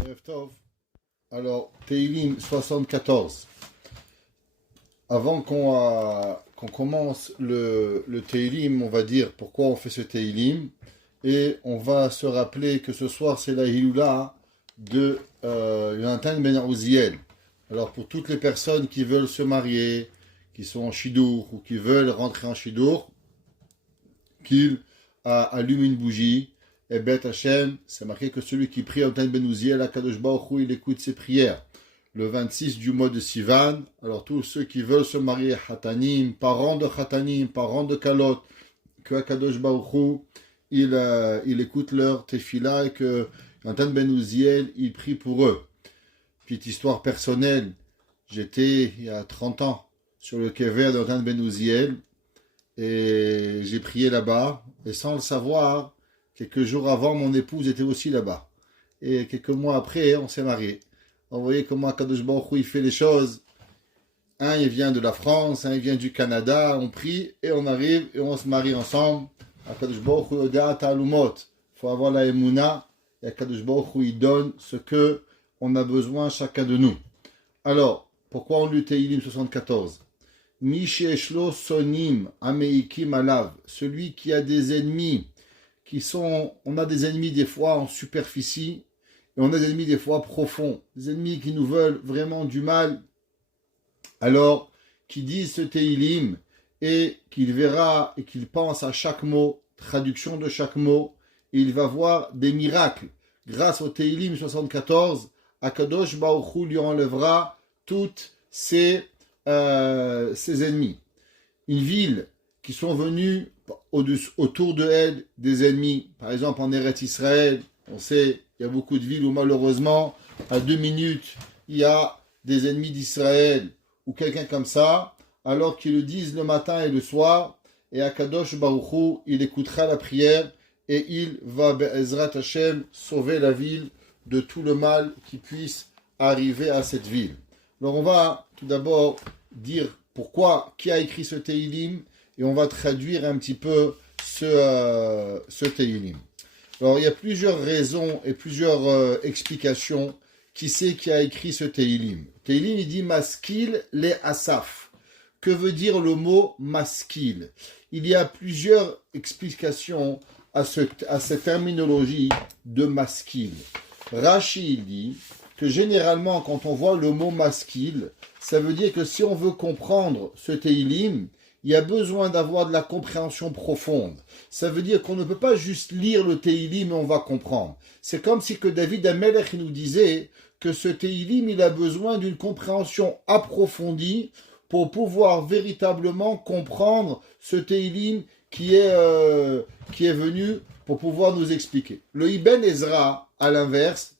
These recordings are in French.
Erev Tov. Alors, Teilim 74. Avant qu'on commence le Teilim, on va dire pourquoi on fait ce Teilim. Et on va se rappeler que ce soir, c'est la Hiloula de Yonatan Ben Uziel. Alors, pour toutes les personnes qui veulent se marier, qui sont en Shidour ou qui veulent rentrer en Shidour, qu'ils allument une bougie. Et Bet Hashem, c'est marqué que celui qui prie Yonatan Ben Uziel, Akadosh Baruch Hu, il écoute ses prières. Le 26 du mois de Sivan, alors tous ceux qui veulent se marier, Khatanim, parents de Kalot, que Akadosh Baruch Hu, il écoute leur tefila et que Yonatan Ben Uziel, il prie pour eux. Petite histoire personnelle, j'étais il y a 30 ans sur le kever de Yonatan Ben Uziel et j'ai prié là-bas et sans le savoir, quelques jours avant, mon épouse était aussi là-bas. Et quelques mois après, on s'est mariés. Vous voyez comment Akadosh Baruch Hu, il fait les choses. Un, il vient de la France, un, il vient du Canada. On prie et on arrive et on se marie ensemble. Akadosh Baruch Hu, Odeat Alumot. Il faut avoir la Emouna. Et Akadosh Baruch Hu, il donne ce que on a besoin chacun de nous. Alors, pourquoi on lit Teilim 74? Mi she'eshlo sonim ameikim alav. Celui qui a des ennemis on a des ennemis des fois en superficie et on a des ennemis des fois profonds, des ennemis qui nous veulent vraiment du mal, alors qui disent ce Teilim et qu'il verra et qu'il pense à chaque mot, traduction de chaque mot, et il va voir des miracles. Grâce au Teilim 74, Akadosh Baruch Hu lui enlèvera toutes ses ennemis. Une ville qui sont venus autour de elle des ennemis. Par exemple, en Eretz Israël, on sait, il y a beaucoup de villes où malheureusement, à 2 minutes, il y a des ennemis d'Israël ou quelqu'un comme ça, alors qu'ils le disent le matin et le soir, et Akadosh Baruch Hu, il écoutera la prière et il va, Be'ezrat Hashem, sauver la ville de tout le mal qui puisse arriver à cette ville. Alors on va tout d'abord dire pourquoi, qui a écrit ce Teilim, et on va traduire un petit peu ce Teilim. Alors, il y a plusieurs raisons et plusieurs explications. Qui c'est qui a écrit ce Teilim? Teilim, il dit Maskil le Asaf. Que veut dire le mot Maskil? Il y a plusieurs explications à cette terminologie de Maskil. Rashi, il dit que généralement, quand on voit le mot Maskil, ça veut dire que si on veut comprendre ce Teilim, il y a besoin d'avoir de la compréhension profonde. Ça veut dire qu'on ne peut pas juste lire le Teilim et on va comprendre. C'est comme si que David Amelech nous disait que ce Teilim, il a besoin d'une compréhension approfondie pour pouvoir véritablement comprendre ce Teilim qui est venu pour pouvoir nous expliquer. Le Ibn Ezra, à l'inverse,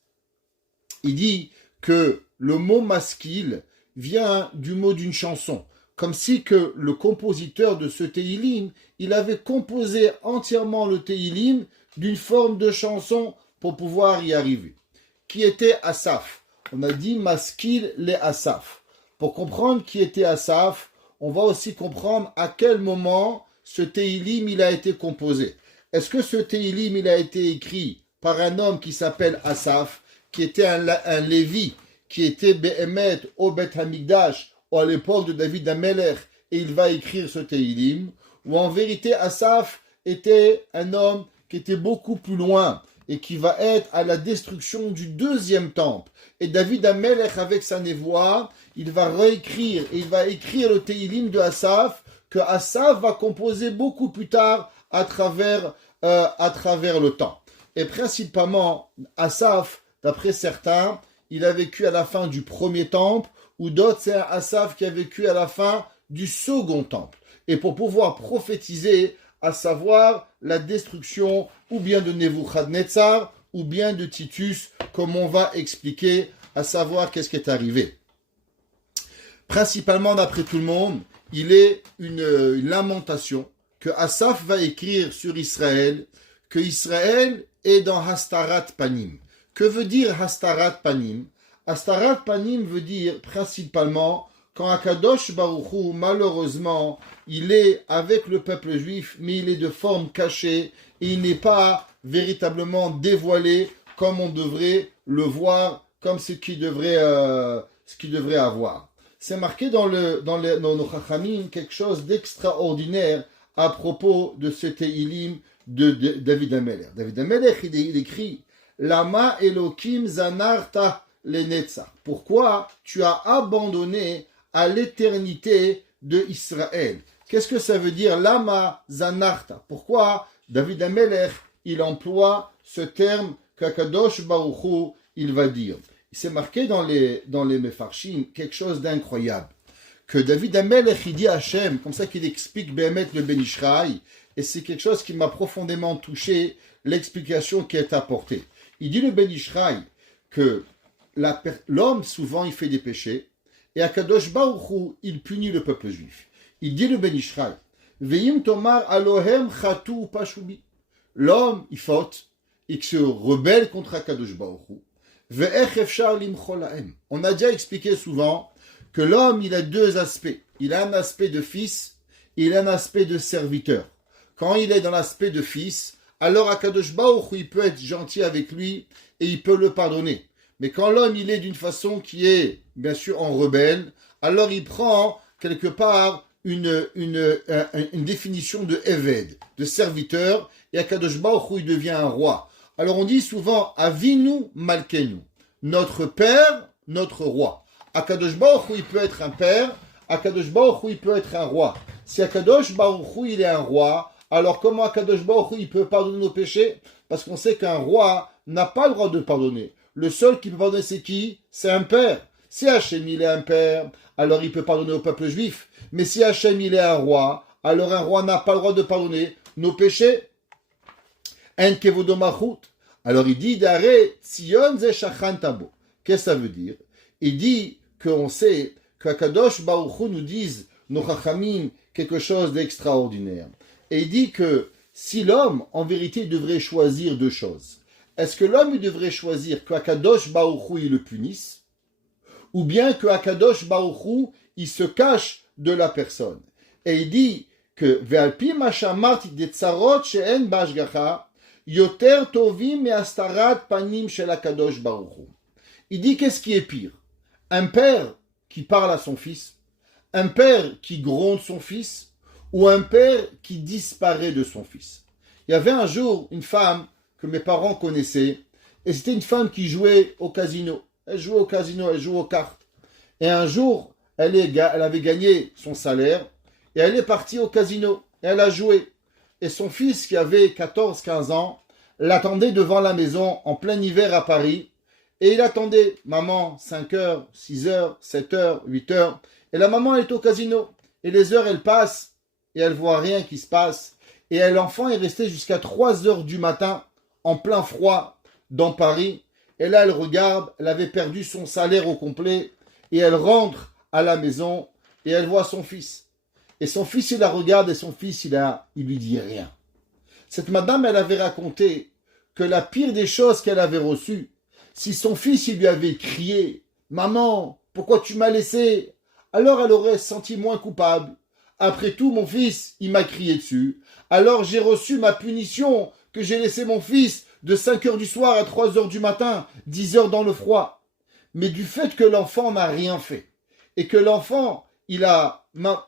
il dit que le mot maskil vient du mot d'une chanson. Comme si que le compositeur de ce Teilim, il avait composé entièrement le Teilim d'une forme de chanson pour pouvoir y arriver. Qui était Asaph? On a dit Maskil le Asaph. Pour comprendre qui était Asaph, on va aussi comprendre à quel moment ce Teilim il a été composé. Est-ce que ce Teilim il a été écrit par un homme qui s'appelle Asaph, qui était un Lévi, qui était Behemet au Bet Hamikdash, ou à l'époque de David Amelech, et il va écrire ce Teilim, ou en vérité Asaph était un homme qui était beaucoup plus loin, et qui va être à la destruction du 2e temple. Et David Amelech, avec sa névoie, il va réécrire, et il va écrire le Teilim de Asaph, que Asaph va composer beaucoup plus tard à travers le temps. Et principalement, Asaph, d'après certains, il a vécu à la fin du 1er temple, ou d'autres, c'est un Asaph qui a vécu à la fin du 2e temple. Et pour pouvoir prophétiser, à savoir la destruction ou bien de Nebuchadnezzar, ou bien de Titus, comme on va expliquer, à savoir qu'est-ce qui est arrivé. Principalement, d'après tout le monde, il est une lamentation que Asaph va écrire sur Israël, que Israël est dans Hastarat Panim. Que veut dire Hastarat Panim? Hastarat Panim veut dire principalement quand Akadosh Baruch Hu, malheureusement, il est avec le peuple juif, mais il est de forme cachée et il n'est pas véritablement dévoilé comme on devrait le voir, comme ce qu'il devrait avoir. C'est marqué dans nos Chachamim quelque chose d'extraordinaire à propos de ce Teilim de David Amelech. David Amelech, il écrit Lama Elokim Zanarta Lenetza. Pourquoi tu as abandonné à l'éternité de Israël? Qu'est-ce que ça veut dire Lama Zanarta? Pourquoi David Amelech, il emploie ce terme qu'Akadosh Baruch Hu, il va dire? Il s'est marqué dans les Mefarshim quelque chose d'incroyable. Que David Amelech, il dit à Hachem, comme ça qu'il explique Béhémet le Ben Ishraï, et c'est quelque chose qui m'a profondément touché, l'explication qui est apportée. Il dit le Ben Ishraï que l'homme, souvent, il fait des péchés, et Akadosh Baruch Hu, il punit le peuple juif. Il dit le Ben Ishraï, Veim tomar alohem chatu pashubi. L'homme, il faute, il se rebelle contre Akadosh Baruch Hu. On a déjà expliqué souvent que l'homme, il a deux aspects. Il a un aspect de fils, il a un aspect de serviteur. Quand il est dans l'aspect de fils, alors Akadosh Baruch Hu, il peut être gentil avec lui et il peut le pardonner. Mais quand l'homme, il est d'une façon qui est, bien sûr, en rebelle, alors il prend, quelque part, une définition de Eved, de serviteur, et Akadosh Baruch Hu, il devient un roi. Alors on dit souvent Avinu Malkenu, notre père, notre roi. Akadosh Baruch Hu, il peut être un père, Akadosh Baruch Hu, il peut être un roi. Si Akadosh Baruch Hu, il est un roi, alors comment Akadosh Baruch Hu, il peut pardonner nos péchés? Parce qu'on sait qu'un roi n'a pas le droit de pardonner. Le seul qui peut pardonner, c'est qui? C'est un père. Si Hachem, il est un père, alors il peut pardonner au peuple juif. Mais si Hachem, il est un roi, alors un roi n'a pas le droit de pardonner nos péchés. En kevodo malchut. Alors il dit d'arrêt Tzion ze shachan tabo. Qu'est-ce que ça veut dire? Il dit qu'on sait qu'Akadosh Baruch Hu nous dise nos chachamim quelque chose d'extraordinaire. Et il dit que si l'homme en vérité devrait choisir deux choses, est-ce que l'homme il devrait choisir qu'Akadosh Baruch Hu il le punisse, ou bien qu'Akadosh Baruch Hu il se cache de la personne? Et il dit que ve'alpi ma shamarti de tzarot she'en b'ashgacha Yoter tovim et astarat panim shel Akadosh Baruch Hu. Il dit qu'est-ce qui est pire? Un père qui parle à son fils, un père qui gronde son fils, ou un père qui disparaît de son fils. Il y avait un jour une femme que mes parents connaissaient, et c'était une femme qui jouait au casino. Elle jouait au casino, elle jouait aux cartes. Et un jour, elle avait gagné son salaire, et elle est partie au casino, et elle a joué. Et son fils, qui avait 14-15 ans, l'attendait devant la maison en plein hiver à Paris. Et il attendait, maman, 5 heures, 6 heures, 7 heures, 8 heures. Et la maman est au casino. Et les heures, elles passent, et elle voit rien qui se passe. Et l'enfant est resté jusqu'à 3 heures du matin, en plein froid, dans Paris. Et là, elle regarde, elle avait perdu son salaire au complet. Et elle rentre à la maison, et elle voit son fils. Et son fils, il la regarde, et son fils, il lui dit rien. Cette madame, elle avait raconté que la pire des choses qu'elle avait reçues, si son fils, il lui avait crié « Maman, pourquoi tu m'as laissé ?» Alors elle aurait se senti moins coupable. Après tout, mon fils, il m'a crié dessus. Alors j'ai reçu ma punition, que j'ai laissé mon fils de 5 heures du soir à 3 heures du matin, 10 heures dans le froid. Mais du fait que l'enfant n'a rien fait, et que l'enfant, il a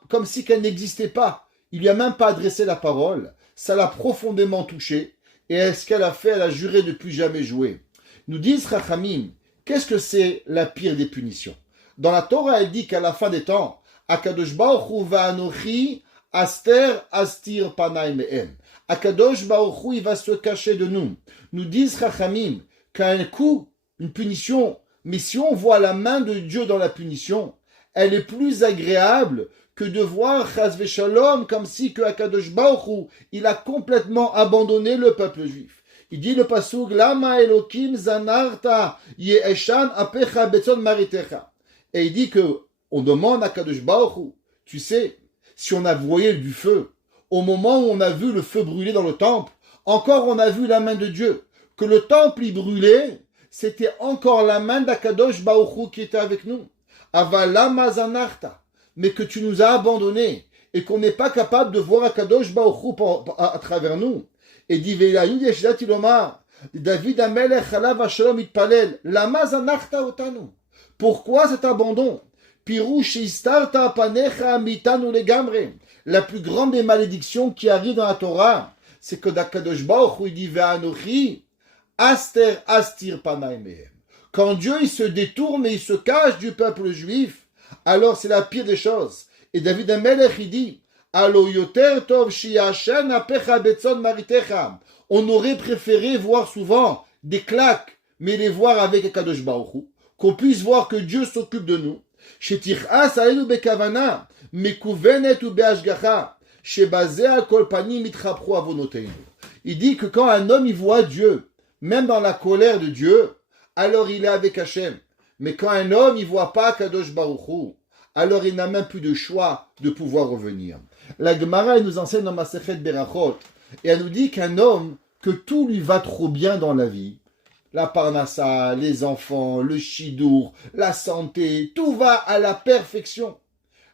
comme si qu'elle n'existait pas. Il lui a même pas adressé la parole. Ça l'a profondément touché. Et ce qu'elle a fait, elle a juré de ne plus jamais jouer. Nous disent Chachamim, qu'est-ce que c'est la pire des punitions? Dans la Torah, elle dit qu'à la fin des temps, Akadosh Baruch Hu va'anochi aster astir panay me'em. Akadosh Baruch Hu, il va se cacher de nous. Nous disent Chachamim qu'un coup, une punition, mais si on voit la main de Dieu dans la punition, elle est plus agréable que de voir Chas v'Shalom comme si que Akadosh Baruch Hu, il a complètement abandonné le peuple juif. Il dit le pasuk Lama Elokim zanarta ye'eshan apecha betzon maritecha. Et il dit que on demande à Akadosh Baruch Hu, tu sais, si on a voyé du feu, au moment où on a vu le feu brûler dans le temple, encore on a vu la main de Dieu. Que le temple y brûlait, c'était encore la main d'Akadosh Baruch Hu qui était avec nous. Avalama zanarta, mais que tu nous as abandonnés et qu'on n'est pas capable de voir Akadosh Baruch Hu à travers nous. Et dit Ve'ila Yud Yeshidat Ilomar, David Amelech Alav Shalom Itpalel, Lama zanachta otanu. Pourquoi cet abandon? Pirouche istarta panecha mitanu legamre. La plus grande des malédictions qui arrive dans la Torah, c'est que d'Akadosh Baruch Hu dit ve'anochi aster astir panai mehem. Quand Dieu il se détourne et il se cache du peuple juif, alors c'est la pire des choses. Et David Amelech il dit Alo yoter tov shiyashen apecha betzon maritecha. On aurait préféré voir souvent des claques, mais les voir avec Akadosh Baruch Hu, qu'on puisse voir que Dieu s'occupe de nous. Shetir'as alenu bekavana, mekuvenet u beashgacha, shebazeh al kol panim mitchapru avonoteinu. Il dit que quand un homme il voit Dieu, même dans la colère de Dieu, alors il est avec Hachem. Mais quand un homme il voit pas Kadosh Baruch Hu, alors il n'a même plus de choix de pouvoir revenir. La Gemara elle nous enseigne dans Masechet Berachot, et elle nous dit qu'un homme, que tout lui va trop bien dans la vie, la parnassa, les enfants, le shidour, la santé, tout va à la perfection.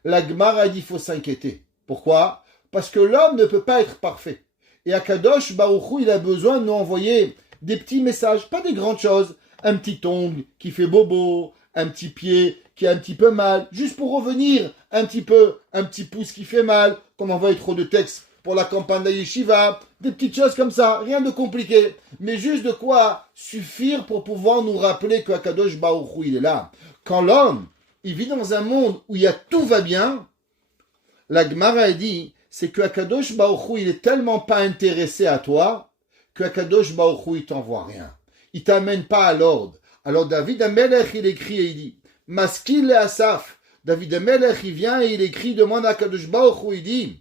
La Gemara dit qu'il faut s'inquiéter. Pourquoi? Parce que l'homme ne peut pas être parfait. Et Akadosh Baruch Hu, il a besoin de nous envoyer des petits messages, pas des grandes choses. Un petit ongle qui fait bobo, un petit pied qui a un petit peu mal, juste pour revenir un petit peu, un petit pouce qui fait mal, qu'on envoie trop de textes pour la campagne de Yeshiva, des petites choses comme ça, rien de compliqué, mais juste de quoi suffire pour pouvoir nous rappeler que Akadosh Baruch Hu, il est là. Quand l'homme, il vit dans un monde où il y a tout va bien, la Gemara dit, c'est que Akadosh Baruch Hu, il est tellement pas intéressé à toi, que Akadosh Baruch Hu, il t'envoie rien. Il t'amène pas à l'ordre. Alors David Amelech, il écrit et il dit, Maskil et Asaf, David Amelech, il vient et il écrit, demande à Akadosh Baruch Hu, il dit,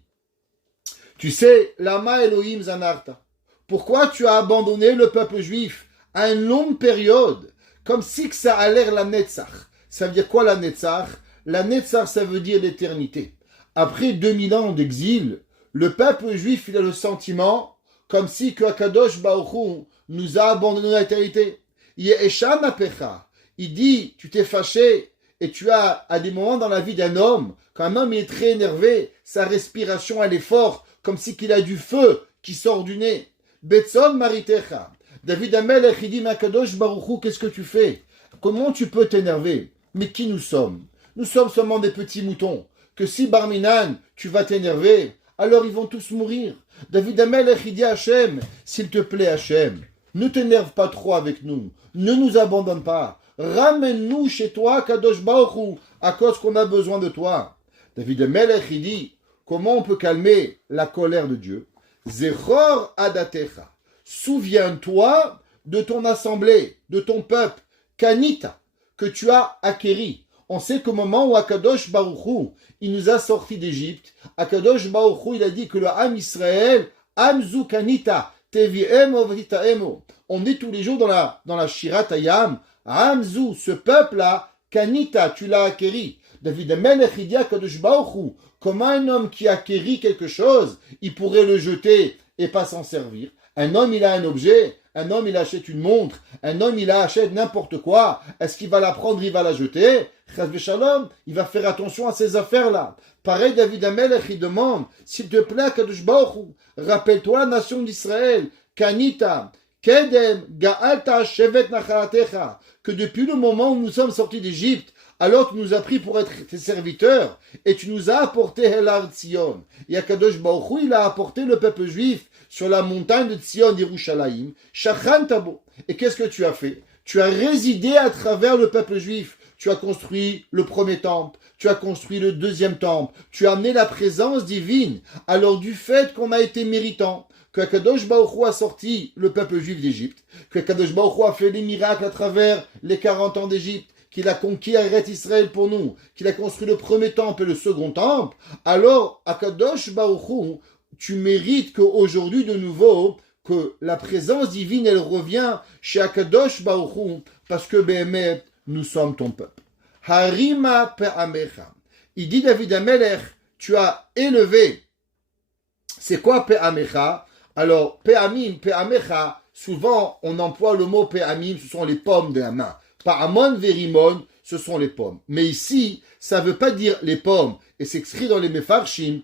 tu sais, Lama Elohim Zanarta, pourquoi tu as abandonné le peuple juif à une longue période, comme si que ça a l'air la Netzach. Ça veut dire quoi la Netzach? La Netzach, ça veut dire l'éternité. Après 2000 ans d'exil, le peuple juif, il a le sentiment, comme si que Akadosh Baruch Hu nous a abandonné à l'éternité. Ye'eshan apecha. Il dit, tu t'es fâché, et tu as, à des moments dans la vie d'un homme, quand un homme est très énervé, sa respiration, elle est forte, comme si qu'il a du feu qui sort du nez. Betson maritecha. David Amelech, il dit, Akadosh Baruch Hu, qu'est-ce que tu fais? Comment tu peux t'énerver? Mais qui nous sommes? Nous sommes seulement des petits moutons. Que si Barminan, tu vas t'énerver, alors ils vont tous mourir. David Amelech, il dit à Hachem, s'il te plaît Hachem, ne t'énerve pas trop avec nous. Ne nous abandonne pas. Ramène-nous chez toi, Kadosh Baruch Hu, à cause qu'on a besoin de toi. David Amelech, il dit, comment on peut calmer la colère de Dieu? Zechor adatecha. Souviens-toi de ton assemblée, de ton peuple, Kanita, que tu as acquéri. On sait qu'au moment où Akadosh Baruch Hu, il nous a sortis d'Égypte, Akadosh Baruch Hu, il a dit que le Ham Israël, Amzu Kanita, Tevi'emo v'titaemo. On est tous les jours dans la Shirat Hayam, Amzu, ce peuple-là, Kanita, tu l'as acquéri. David Amelech, il dit à Akadosh Baruch Hu, comment un homme qui acquérit quelque chose, il pourrait le jeter et pas s'en servir? Un homme, il a un objet, un homme, il achète une montre, un homme, il achète n'importe quoi. Est-ce qu'il va la prendre, il va la jeter? Chas v'shalom, il va faire attention à ces affaires-là. Pareil, David Amelech, il demande, s'il te plaît, Kadosh Baruch Hu, rappelle-toi la nation d'Israël, Kanita, Kedem, Ga'alta, Shevet Nachalatecha, que depuis le moment où nous sommes sortis d'Égypte, alors tu nous as pris pour être tes serviteurs, et tu nous as apporté Helar Tzion. Et Akadosh Baruch Hu, il a apporté le peuple juif sur la montagne de Tzion d'Yerushalayim, Shachan Tabo. Et qu'est-ce que tu as fait? Tu as résidé à travers le peuple juif. Tu as construit le premier temple, tu as construit le deuxième temple, tu as amené la présence divine. Alors du fait qu'on a été méritant, que Kadosh Baruch Hu a sorti le peuple juif d'Égypte, que Kadosh Baruch Hu a fait les miracles à travers les 40 ans d'Égypte, qu'il a conquis Eretz Israël pour nous, qu'il a construit le premier temple et le second temple, alors à Kadosh Baruch Hu, tu mérites qu'aujourd'hui de nouveau, que la présence divine, elle revient chez Akadosh Baruch Hu, parce que Behemet, nous sommes ton peuple. Harima pe'amecha. Il dit David Amelech, tu as élevé. C'est quoi pe'amecha? Alors, pe'amim, pe'amecha, souvent on emploie le mot pe'amim, ce sont les pommes de la main. Pa'amon verimon, ce sont les pommes. Mais ici, ça ne veut pas dire les pommes. Et c'est écrit dans les Mefarshim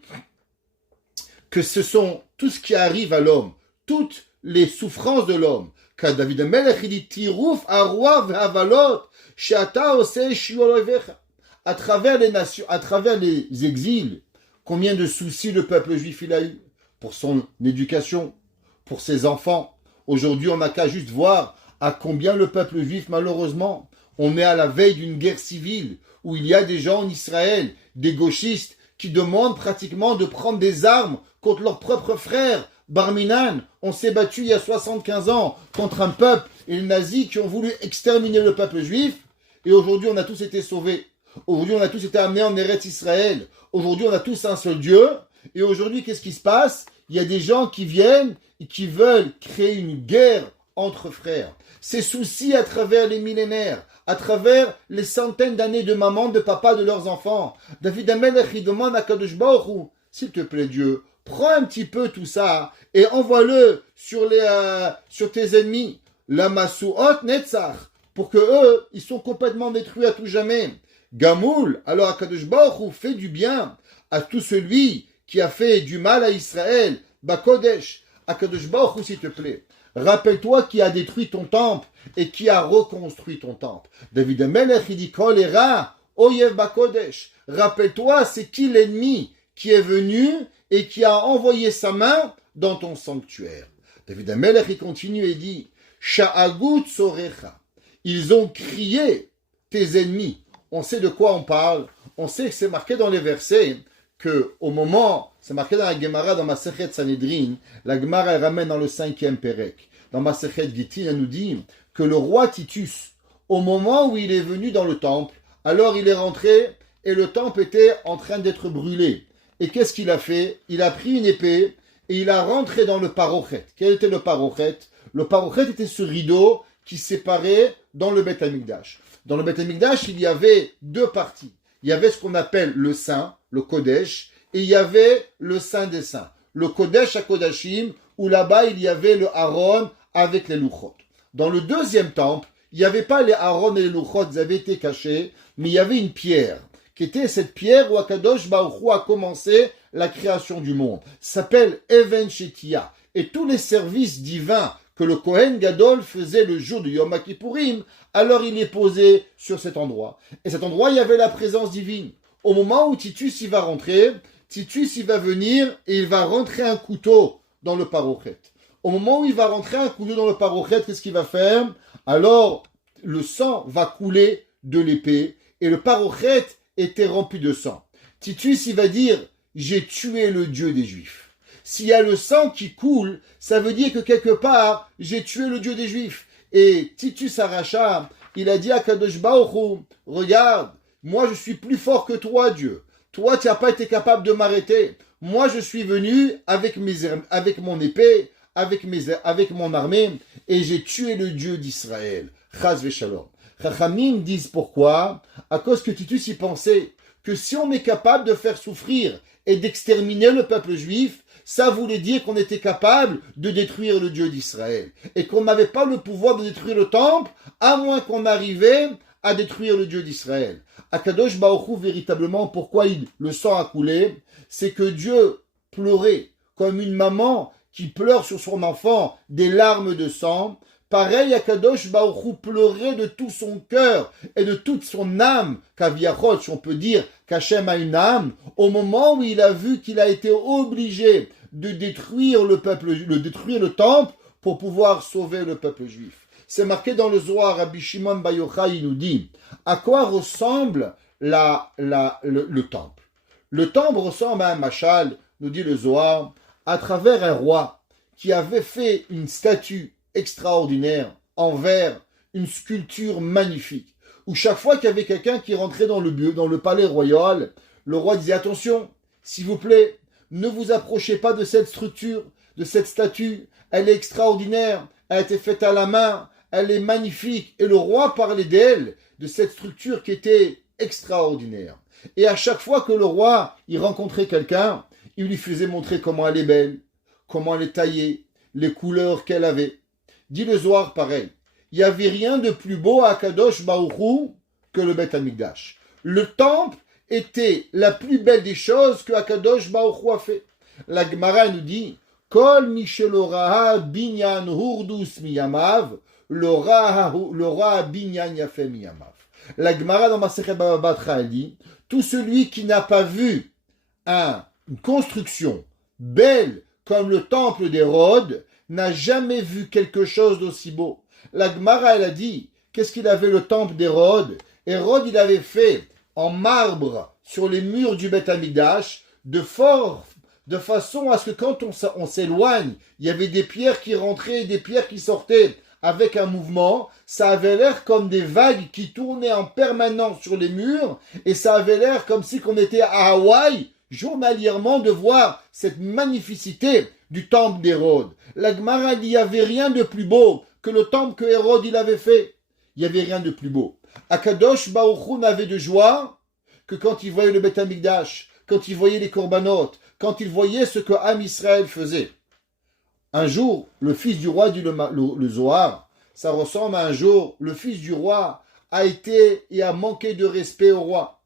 que ce sont tout ce qui arrive à l'homme, toutes les souffrances de l'homme. Quand David Amelech, il dit Tirouf, Arwa, Avalot, Shata, Ose, Shiolovecha. À travers les nations, à travers les exils, combien de soucis le peuple juif il a eu pour son éducation, pour ses enfants. Aujourd'hui, on n'a qu'à juste voir à combien le peuple juif, malheureusement, on est à la veille d'une guerre civile où il y a des gens en Israël, des gauchistes, qui demandent pratiquement de prendre des armes contre leurs propres frères. Barminan, on s'est battu il y a 75 ans contre un peuple et les nazis qui ont voulu exterminer le peuple juif. Et aujourd'hui, on a tous été sauvés. Aujourd'hui, on a tous été amenés en Eretz Israël. Aujourd'hui, on a tous un seul Dieu. Et aujourd'hui, qu'est-ce qui se passe? Il y a des gens qui viennent et qui veulent créer une guerre entre frères. Ces soucis à travers les millénaires, à travers les centaines d'années de mamans, de papas, de leurs enfants. David Amelech, il demande à Kadosh Baruch Hu, s'il te plaît Dieu, prends un petit peu tout ça et envoie-le sur tes ennemis. La Masuot Netzach, pour que eux, ils sont complètement détruits à tout jamais. Gamoul, alors Akadosh Baruch Hu fait du bien à tout celui qui a fait du mal à Israël. Bakodesh, Akadosh Baruch Hu, s'il te plaît. Rappelle-toi qui a détruit ton temple et qui a reconstruit ton temple. David Amelech, il dit Kolera, Oyev Bakodesh. Rappelle-toi, c'est qui l'ennemi qui est venu et qui a envoyé sa main dans ton sanctuaire. David Amelech, il continue et dit Sha'agut Sorecha. Ils ont crié tes ennemis. On sait de quoi on parle. On sait que c'est marqué dans les versets que au moment, c'est marqué dans la Gemara, dans Masechet Sanhedrin, la Gemara elle ramène dans le 5e Pérec. Dans Masechet Gittin, elle nous dit que le roi Titus, au moment où il est venu dans le temple, alors il est rentré et le temple était en train d'être brûlé. Et qu'est-ce qu'il a fait? Il a pris une épée et il a rentré dans le parochet. Quel était le parochet? Le parochet était ce rideau qui séparait dans le Beth Amikdash. Dans le Beth Amikdash, il y avait deux parties. Il y avait ce qu'on appelle le Saint, le Kodesh, et il y avait le Saint des Saints. Le Kodesh à Kodashim, où là-bas, il y avait le Aaron avec les Luchot. Dans le deuxième temple, il n'y avait pas les Aaron et les Luchot, ils avaient été cachés, mais il y avait une pierre, qui était cette pierre où Akadosh Baruch Hu a commencé la création du monde. Ça s'appelle Even Shetia. Et tous les services divins que le Kohen Gadol faisait le jour du Yom Kippourim, alors il est posé sur cet endroit. Et cet endroit, il y avait la présence divine. Au moment où Titus y va rentrer, Titus il va venir et il va rentrer un couteau dans le parochet. Au moment où il va rentrer un couteau dans le parochet, qu'est-ce qu'il va faire? Alors, le sang va couler de l'épée et le parochet était rempli de sang. Titus il va dire, j'ai tué le Dieu des Juifs. S'il y a le sang qui coule, ça veut dire que quelque part, j'ai tué le Dieu des Juifs. Et Titus Aracha, il a dit à Kadosh Baruch Hu, regarde, moi je suis plus fort que toi, Dieu. Toi, tu n'as pas été capable de m'arrêter. Moi, je suis venu avec mon épée, avec mon armée, et j'ai tué le Dieu d'Israël. Chaz v'shalom. Chachamim disent pourquoi? À cause que Titus y pensait que si on est capable de faire souffrir et d'exterminer le peuple juif, ça voulait dire qu'on était capable de détruire le Dieu d'Israël. Et qu'on n'avait pas le pouvoir de détruire le temple, à moins qu'on arrivait à détruire le Dieu d'Israël. Akadosh Baruch Hu, véritablement, pourquoi le sang a coulé? C'est que Dieu pleurait comme une maman qui pleure sur son enfant des larmes de sang. Pareil, Akadosh Baruch Hu pleurait de tout son cœur et de toute son âme, Kaviachot, si on peut dire qu'Hachem a une âme, au moment où il a vu qu'il a été obligé de détruire détruire le temple pour pouvoir sauver le peuple juif. C'est marqué dans le Zohar, Rabbi Shimon Bar Yochai, il nous dit, à quoi ressemble le temple? Le temple ressemble à un machal, nous dit le Zohar, à travers un roi qui avait fait une statue extraordinaire, en verre, une sculpture magnifique, où chaque fois qu'il y avait quelqu'un qui rentrait dans le palais royal, le roi disait attention, s'il vous plaît, ne vous approchez pas de cette structure, de cette statue, elle est extraordinaire, elle a été faite à la main, elle est magnifique, et le roi parlait d'elle, de cette structure qui était extraordinaire. Et à chaque fois que le roi y rencontrait quelqu'un, il lui faisait montrer comment elle est belle, comment elle est taillée, les couleurs qu'elle avait. Dit le Zohar pareil. Il n'y avait rien de plus beau à Kadosh Baruch Hu que le Beth Amikdash. Le temple était la plus belle des choses que Akadosh Baruch Hu a fait. La Gemara nous dit, Kol Michelora Binyan Hurdus Miyamav, Lora Binyan Yafe Miyamav. La Gemara dans Masechet Baba Batra, elle dit, tout celui qui n'a pas vu une construction belle comme le temple d'Hérode n'a jamais vu quelque chose d'aussi beau. La Gemara, elle a dit, qu'est-ce qu'il avait le temple d'Hérode? Hérode, il avait fait en marbre sur les murs du Beth Amikdash de façon à ce que quand on s'éloigne, il y avait des pierres qui rentraient et des pierres qui sortaient avec un mouvement. Ça avait l'air comme des vagues qui tournaient en permanence sur les murs et ça avait l'air comme si on était à Hawaï journalièrement de voir cette magnificité du temple d'Hérode. La Gemara dit, il n'y avait rien de plus beau que le temple que Hérode il avait fait. Il n'y avait rien de plus beau. Akadosh Baruch Hu n'avait de joie que quand il voyait le Beth Amikdash, quand il voyait les korbanot, quand il voyait ce que Am Israël faisait. Un jour, le fils du roi dit le Zohar, ça ressemble à un jour, le fils du roi a été et a manqué de respect au roi.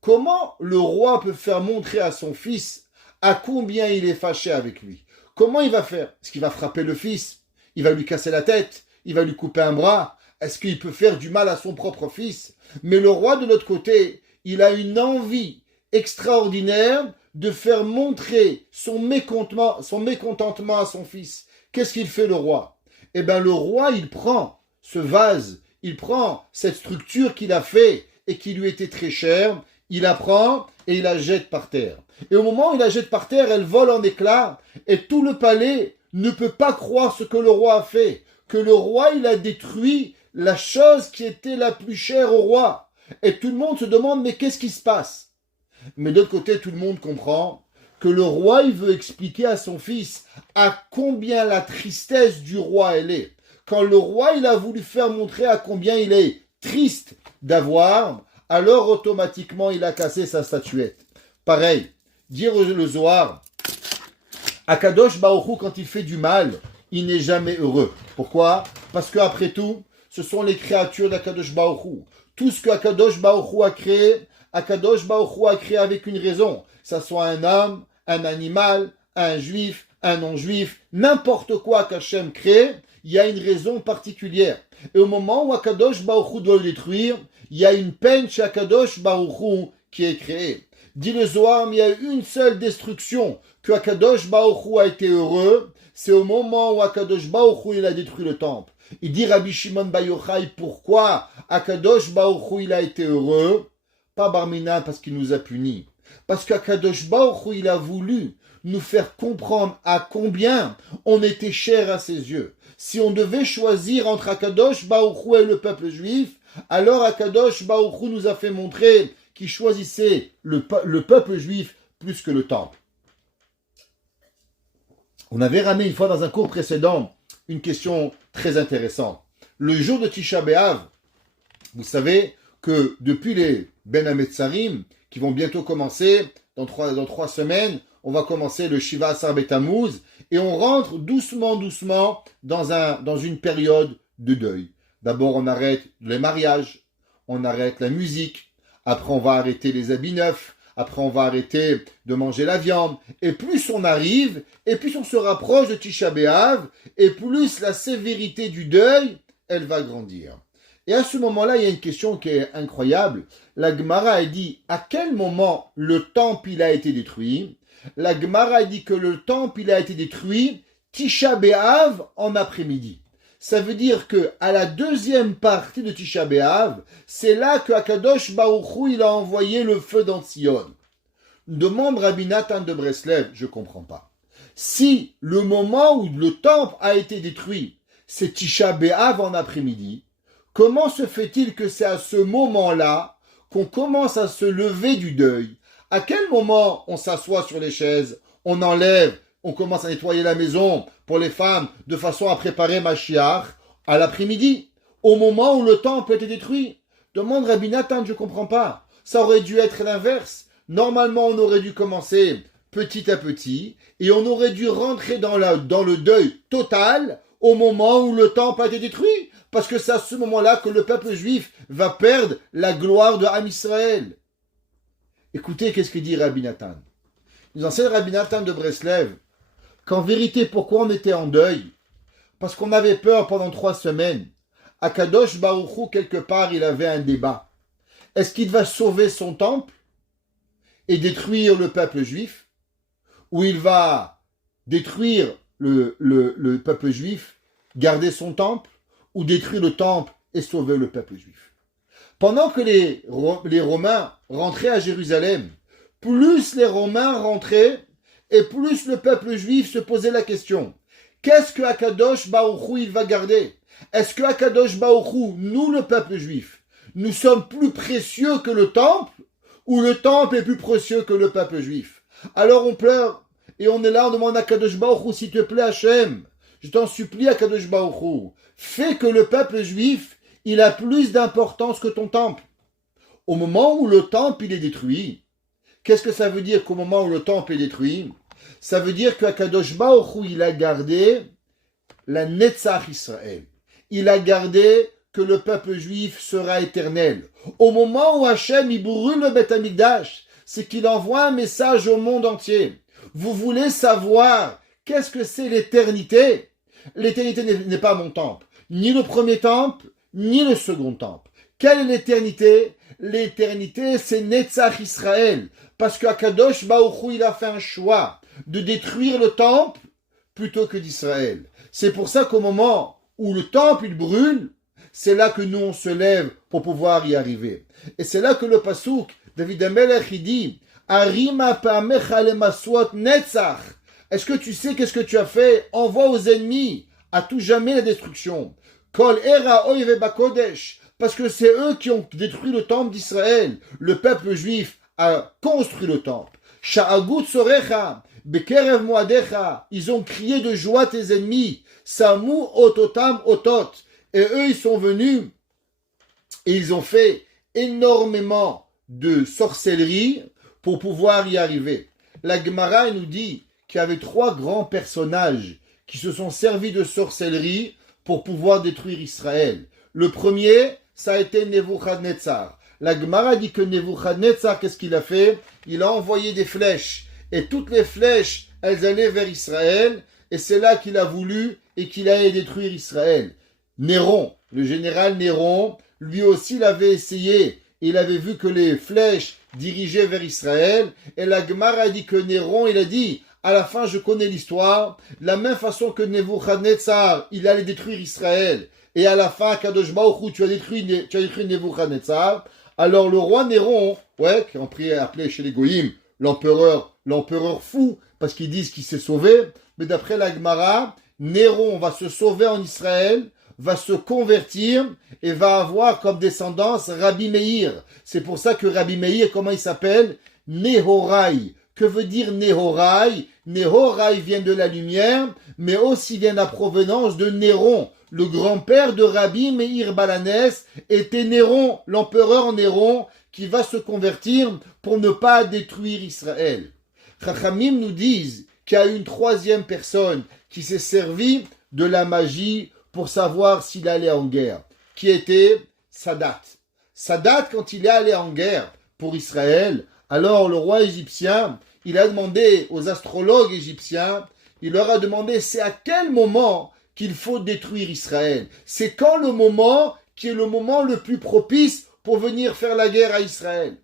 Comment le roi peut faire montrer à son fils à combien il est fâché avec lui? Comment il va faire? Est-ce qu'il va frapper le fils? Il va lui casser la tête? Il va lui couper un bras? Est-ce qu'il peut faire du mal à son propre fils? Mais le roi, de l'autre côté, il a une envie extraordinaire de faire montrer son mécontentement à son fils. Qu'est-ce qu'il fait, le roi? Eh bien, le roi, il prend ce vase, il prend cette structure qu'il a fait et qui lui était très chère, il la prend et il la jette par terre. Et au moment où il la jette par terre, elle vole en éclats et tout le palais ne peut pas croire ce que le roi a fait, que le roi, il a détruit la chose qui était la plus chère au roi. Et tout le monde se demande, mais qu'est-ce qui se passe? Mais d'autre côté, tout le monde comprend que le roi, il veut expliquer à son fils à combien la tristesse du roi elle est. Quand le roi, il a voulu faire montrer à combien il est triste d'avoir, alors automatiquement, il a cassé sa statuette. Pareil, dire le Zohar, Akadosh Baruch Hu, quand il fait du mal, il n'est jamais heureux. Pourquoi? Parce qu'après tout, ce sont les créatures d'Akadosh Baruch Hu. Tout ce qu'Akadosh Baruch Hu a créé, Akadosh Baruch Hu a créé avec une raison. Que ça soit un homme, un animal, un juif, un non-juif, n'importe quoi qu'Hachem crée, il y a une raison particulière. Et au moment où Akadosh Baruch Hu doit le détruire, il y a une peine chez Akadosh Baruch Hu qui est créée. Dit le Zohar, mais il y a une seule destruction que Akadosh Baruch Hu a été heureux, c'est au moment où Akadosh Baruch Hu il a détruit le temple. Il dit Rabbi Shimon Bar Yochai, pourquoi Akadosh Baruch Hu il a été heureux? Pas Barminan parce qu'il nous a punis. Parce qu'Akadosh Baruch Hu il a voulu nous faire comprendre à combien on était cher à ses yeux. Si on devait choisir entre Akadosh Baruch Hu et le peuple juif, alors Akadosh Baruch Hu nous a fait montrer qu'il choisissait le peuple juif plus que le temple. On avait ramené une fois dans un cours précédent une question très intéressante. Le jour de Tisha B'Av, vous savez que depuis les Ben Hametzarim, qui vont bientôt commencer, dans trois semaines, on va commencer le Shiva Asar B'Tammuz, et on rentre doucement dans une période de deuil. D'abord, on arrête les mariages, on arrête la musique, après on va arrêter les habits neufs, après on va arrêter de manger la viande, et plus on arrive, et plus on se rapproche de Tisha B'Av, et plus la sévérité du deuil, elle va grandir. Et à ce moment-là, il y a une question qui est incroyable. La Gemara a dit, à quel moment le temple il a été détruit? La Gemara a dit que le temple il a été détruit Tisha B'Av en après-midi. Ça veut dire que à la deuxième partie de Tisha B'Av, c'est là que Akadosh Baruch Hu il a envoyé le feu dans Sion. Demande Rabbi Nathan de Breslev, je comprends pas. Si le moment où le temple a été détruit, c'est Tisha B'Av en après-midi, comment se fait-il que c'est à ce moment-là qu'on commence à se lever du deuil? À quel moment on s'assoit sur les chaises, on enlève, on commence à nettoyer la maison pour les femmes de façon à préparer Mashiach à l'après-midi, au moment où le temple était détruit? Demande Rabbi Nathan, je ne comprends pas. Ça aurait dû être l'inverse. Normalement, on aurait dû commencer petit à petit et on aurait dû rentrer dans le deuil total au moment où le temple a été détruit. Parce que c'est à ce moment-là que le peuple juif va perdre la gloire de Am Israël. Écoutez, qu'est-ce que dit Rabbi Nathan? Il nous enseigne Rabbi Nathan de Breslev qu'en vérité, pourquoi on était en deuil? Parce qu'on avait peur pendant 3 semaines. Akadosh Baruch Hu, quelque part, il avait un débat. Est-ce qu'il va sauver son temple et détruire le peuple juif? Ou il va détruire le peuple juif, garder son temple, ou détruire le temple et sauver le peuple juif? Pendant que les Romains rentraient à Jérusalem, plus les Romains rentraient, et plus le peuple juif se posait la question, qu'est-ce que Akadosh Baruch Hu il va garder? Est-ce que Akadosh Baruch Hu, nous le peuple juif, nous sommes plus précieux que le temple, ou le temple est plus précieux que le peuple juif? Alors on pleure, et on est là, on demande à Akadosh Baruch Hu, s'il te plaît Hachem, je t'en supplie Akadosh Baruch Hu, fais que le peuple juif, il a plus d'importance que ton temple. Au moment où le temple il est détruit, qu'est-ce que ça veut dire qu'au moment où le temple est détruit? Ça veut dire qu'Akadosh Baruch Hu, il a gardé la Netzach Israël. Il a gardé que le peuple juif sera éternel. Au moment où Hachem, il brûle le Beth Amikdash, c'est qu'il envoie un message au monde entier. Vous voulez savoir qu'est-ce que c'est l'éternité? L'éternité n'est pas mon temple. Ni le premier temple, ni le second temple. Quelle est l'éternité? L'éternité, c'est Netzach Israël. Parce qu'Akadosh Baruch Hu, il a fait un choix de détruire le temple plutôt que d'Israël. C'est pour ça qu'au moment où le temple il brûle, c'est là que nous on se lève pour pouvoir y arriver. Et c'est là que le pasouk, David Amelech, il dit, Arima pa'amecha lemaswot netzach. Est-ce que tu sais qu'est-ce que tu as fait? Envoie aux ennemis à tout jamais la destruction. Kol era oive bakodesh. Parce que c'est eux qui ont détruit le temple d'Israël. Le peuple juif a construit le temple. Sha'agut sorecha. Bekerev moadecha, ils ont crié de joie tes ennemis. Samu ototam otot. Et eux, ils sont venus et ils ont fait énormément de sorcellerie pour pouvoir y arriver. La Gemara nous dit qu'il y avait 3 grands personnages qui se sont servis de sorcellerie pour pouvoir détruire Israël. Le premier, ça a été Nebuchadnezzar. La Gemara dit que Nebuchadnezzar, qu'est-ce qu'il a fait? Il a envoyé des flèches. Et toutes les flèches, elles allaient vers Israël, et c'est là qu'il a voulu et qu'il allait détruire Israël. Néron, le général Néron, lui aussi l'avait essayé. Il avait vu que les flèches dirigeaient vers Israël, et la Gemara a dit que Néron, il a dit, à la fin je connais l'histoire, de la même façon que Nebuchadnezzar, il allait détruire Israël, et à la fin, Kadosh Baruch Hu, tu as détruit Nebuchadnezzar. Alors le roi Néron, qui on appelé chez les Goïms, l'empereur fou, parce qu'ils disent qu'il s'est sauvé, mais d'après la Gemara, Néron va se sauver en Israël, va se convertir et va avoir comme descendance Rabbi Meir. C'est pour ça que Rabbi Meir, comment il s'appelle? Nehorai. Que veut dire Nehorai? Nehorai vient de la lumière, mais aussi vient de la provenance de Néron. Le grand-père de Rabbi Meir Balanès était Néron, l'empereur Néron, qui va se convertir pour ne pas détruire Israël. Chachamim nous disent qu'il y a une 3e personne qui s'est servie de la magie pour savoir s'il allait en guerre, qui était Sadat. Sadat, quand il est allé en guerre pour Israël, alors le roi égyptien, il a demandé aux astrologues égyptiens, il leur a demandé c'est à quel moment qu'il faut détruire Israël. C'est quand le moment qui est le moment le plus propice pour venir faire la guerre à Israël.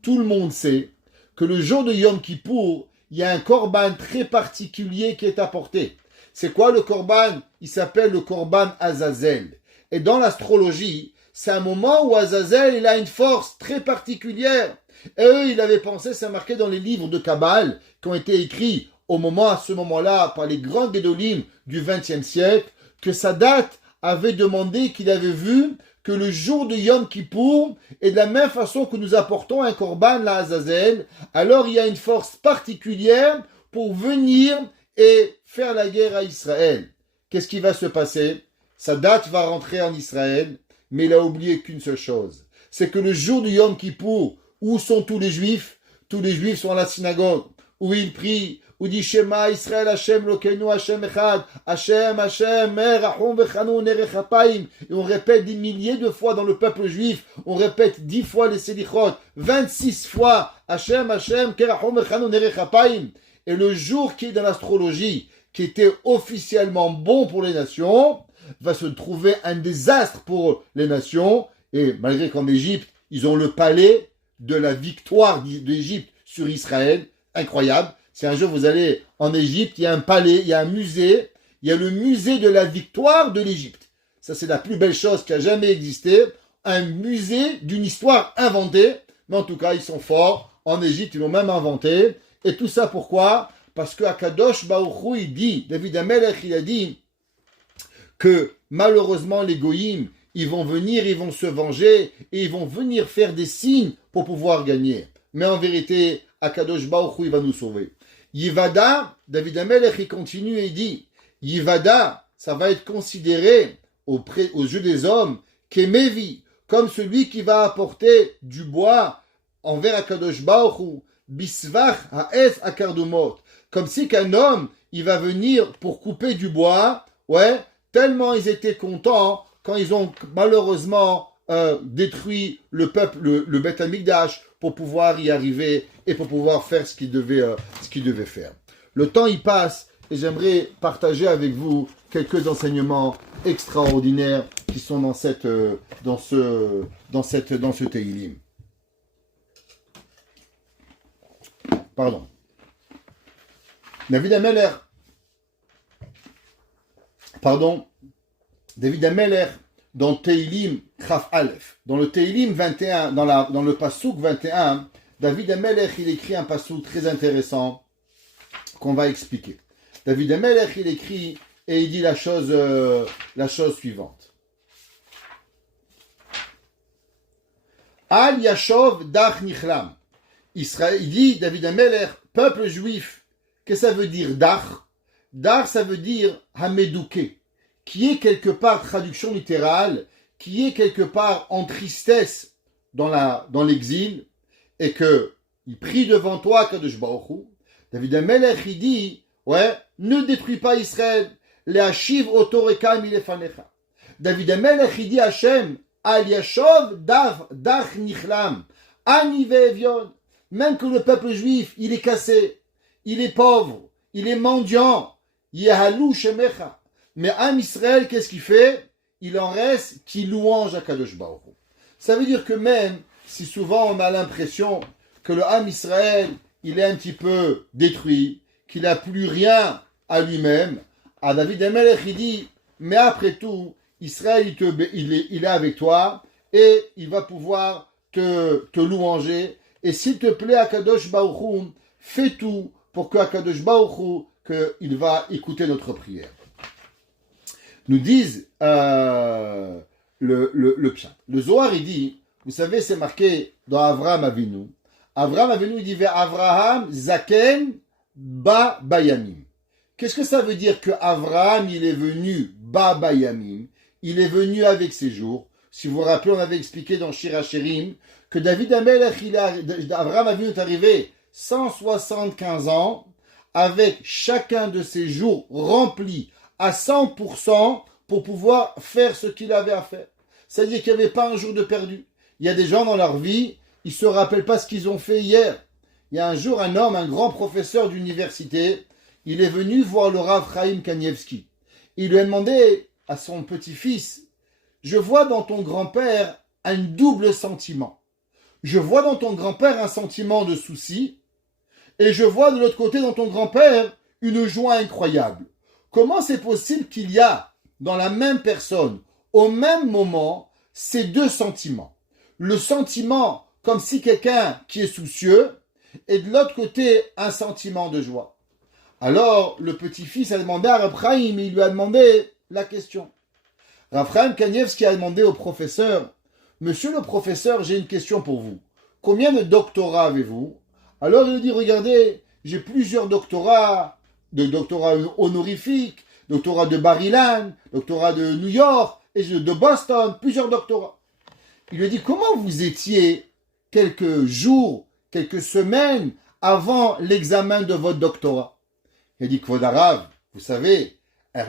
Tout le monde sait que le jour de Yom Kippour, il y a un korban très particulier qui est apporté. C'est quoi le korban? Il s'appelle le korban Azazel. Et dans l'astrologie, c'est un moment où Azazel il a une force très particulière. Et eux, ils avaient pensé, c'est marqué dans les livres de Kabbale qui ont été écrits à ce moment-là, par les grands Gédolim du XXe siècle, que Sadat avait demandé, qu'il avait vu que le jour de Yom Kippour, et de la même façon que nous apportons un korban la Azazel, alors il y a une force particulière pour venir et faire la guerre à Israël. Qu'est-ce qui va se passer? Sadat va rentrer en Israël, mais il a oublié qu'une seule chose. C'est que le jour du Yom Kippour, où sont tous les Juifs? Tous les Juifs sont à la synagogue, où ils prient, où dit Shema Israël Hashem Lokeinu Hashem Echad, Hashem Hashem Mer Rachum Vechanu Nerech Apayim. Et on répète des milliers de fois dans le peuple juif, on répète 10 fois les Selichot, 26 fois Hashem Hashem Kerachum Vechanu Nerech Apayim. Et le jour qui est dans l'astrologie, qui était officiellement bon pour les nations va se trouver un désastre pour les nations. Et malgré qu'en Égypte, ils ont le palais de la victoire d'Égypte sur Israël, incroyable. Si un jour vous allez en Égypte, il y a un palais, il y a un musée, il y a le musée de la victoire de l'Égypte. Ça, c'est la plus belle chose qui a jamais existé. Un musée d'une histoire inventée. Mais en tout cas, ils sont forts. En Égypte, ils l'ont même inventé. Et tout ça, pourquoi? Parce que Akadosh Baruch Hu, il dit, David Amelech, il a dit que malheureusement, les goïms, ils vont venir, ils vont se venger et ils vont venir faire des signes pour pouvoir gagner. Mais en vérité, Akadosh Baruch Hu, il va nous sauver. Yivada, David Amelech, il continue et il dit, Yivada, ça va être considéré aux yeux des hommes, Kemevi, comme celui qui va apporter du bois envers Akadosh Baruch Hu, Bisvach Haes Akardumot, comme si qu'un homme, il va venir pour couper du bois, ouais, tellement ils étaient contents quand ils ont malheureusement détruit le peuple, le Beth Amikdash, pour pouvoir y arriver et pour pouvoir faire ce qu'ils devaient faire. Le temps y passe et j'aimerais partager avec vous quelques enseignements extraordinaires qui sont dans ce Teilim. Pardon. David Amelech, dans Teilim Kraf Aleph, dans le Teilim 21, dans le Passouk 21, David Amelech, il écrit un Passouk très intéressant qu'on va expliquer. David Amelech, il écrit et il dit la chose suivante. Al Yashov Dach Nichlam. Israël, il dit, David Amelech, peuple juif, qu'est-ce que ça veut dire Dach? Dach, ça veut dire Hamedouké, qui est quelque part, traduction littérale, qui est quelque part en tristesse dans l'exil, et que il prie devant toi, Kadosh Baruch Hu. David Amelech, il dit, ouais, ne détruis pas Israël, les Hashiv otoreka milefanecha. David Amelech, il dit Hachem, Al Yashov Dach Nichlam, Ani ve'evion. Même que le peuple juif, il est cassé, il est pauvre, il est mendiant, Yehalou Shemecha. Mais Am Israël, qu'est-ce qu'il fait? Il en reste qui louange à Kadosh Baruch Hu. Ça veut dire que même si souvent on a l'impression que le Am Israël, il est un petit peu détruit, qu'il n'a plus rien à lui-même, à David Amelech, il dit, mais après tout, Israël, il est avec toi et il va pouvoir te louanger. Et s'il te plaît, Akadosh Baruch Hu, fais tout pour que Akadosh Baruch Hu, qu'il va écouter notre prière. Nous disent le Pshat. Le Zohar, il dit, vous savez, c'est marqué dans Avraham Avinu. Avraham Avinu, il dit, Avraham Zaken Ba Bayamim. Qu'est-ce que ça veut dire que Avraham, il est venu Ba Bayamim? Il est venu avec ses jours. Si vous vous rappelez, on avait expliqué dans Shir HaShirim que David Amelech, Avraham Avinu est arrivé 175 ans avec chacun de ses jours remplis à 100% pour pouvoir faire ce qu'il avait à faire. C'est-à-dire qu'il n'y avait pas un jour de perdu. Il y a des gens dans leur vie, ils ne se rappellent pas ce qu'ils ont fait hier. Il y a un jour, un homme, un grand professeur d'université, il est venu voir le Rav Chaim Kanievski. Il lui a demandé à son petit-fils, je vois dans ton grand-père un double sentiment. Je vois dans ton grand-père un sentiment de souci, et je vois de l'autre côté dans ton grand-père une joie incroyable. Comment c'est possible qu'il y a dans la même personne, au même moment, ces deux sentiments? Le sentiment comme si quelqu'un qui est soucieux, et de l'autre côté un sentiment de joie. Alors le petit-fils a demandé à Rav Chaim, il lui a demandé la question. Rav Chaim Kanievski a demandé au professeur, monsieur le professeur, j'ai une question pour vous. Combien de doctorats avez-vous? Alors il lui dit, regardez, j'ai plusieurs doctorats honorifiques, doctorat de Bar-Ilan, doctorat de New York, et de Boston, plusieurs doctorats. Il lui dit, comment vous étiez quelques jours, quelques semaines avant l'examen de votre doctorat? Il a dit, Kvod Harav, vous savez,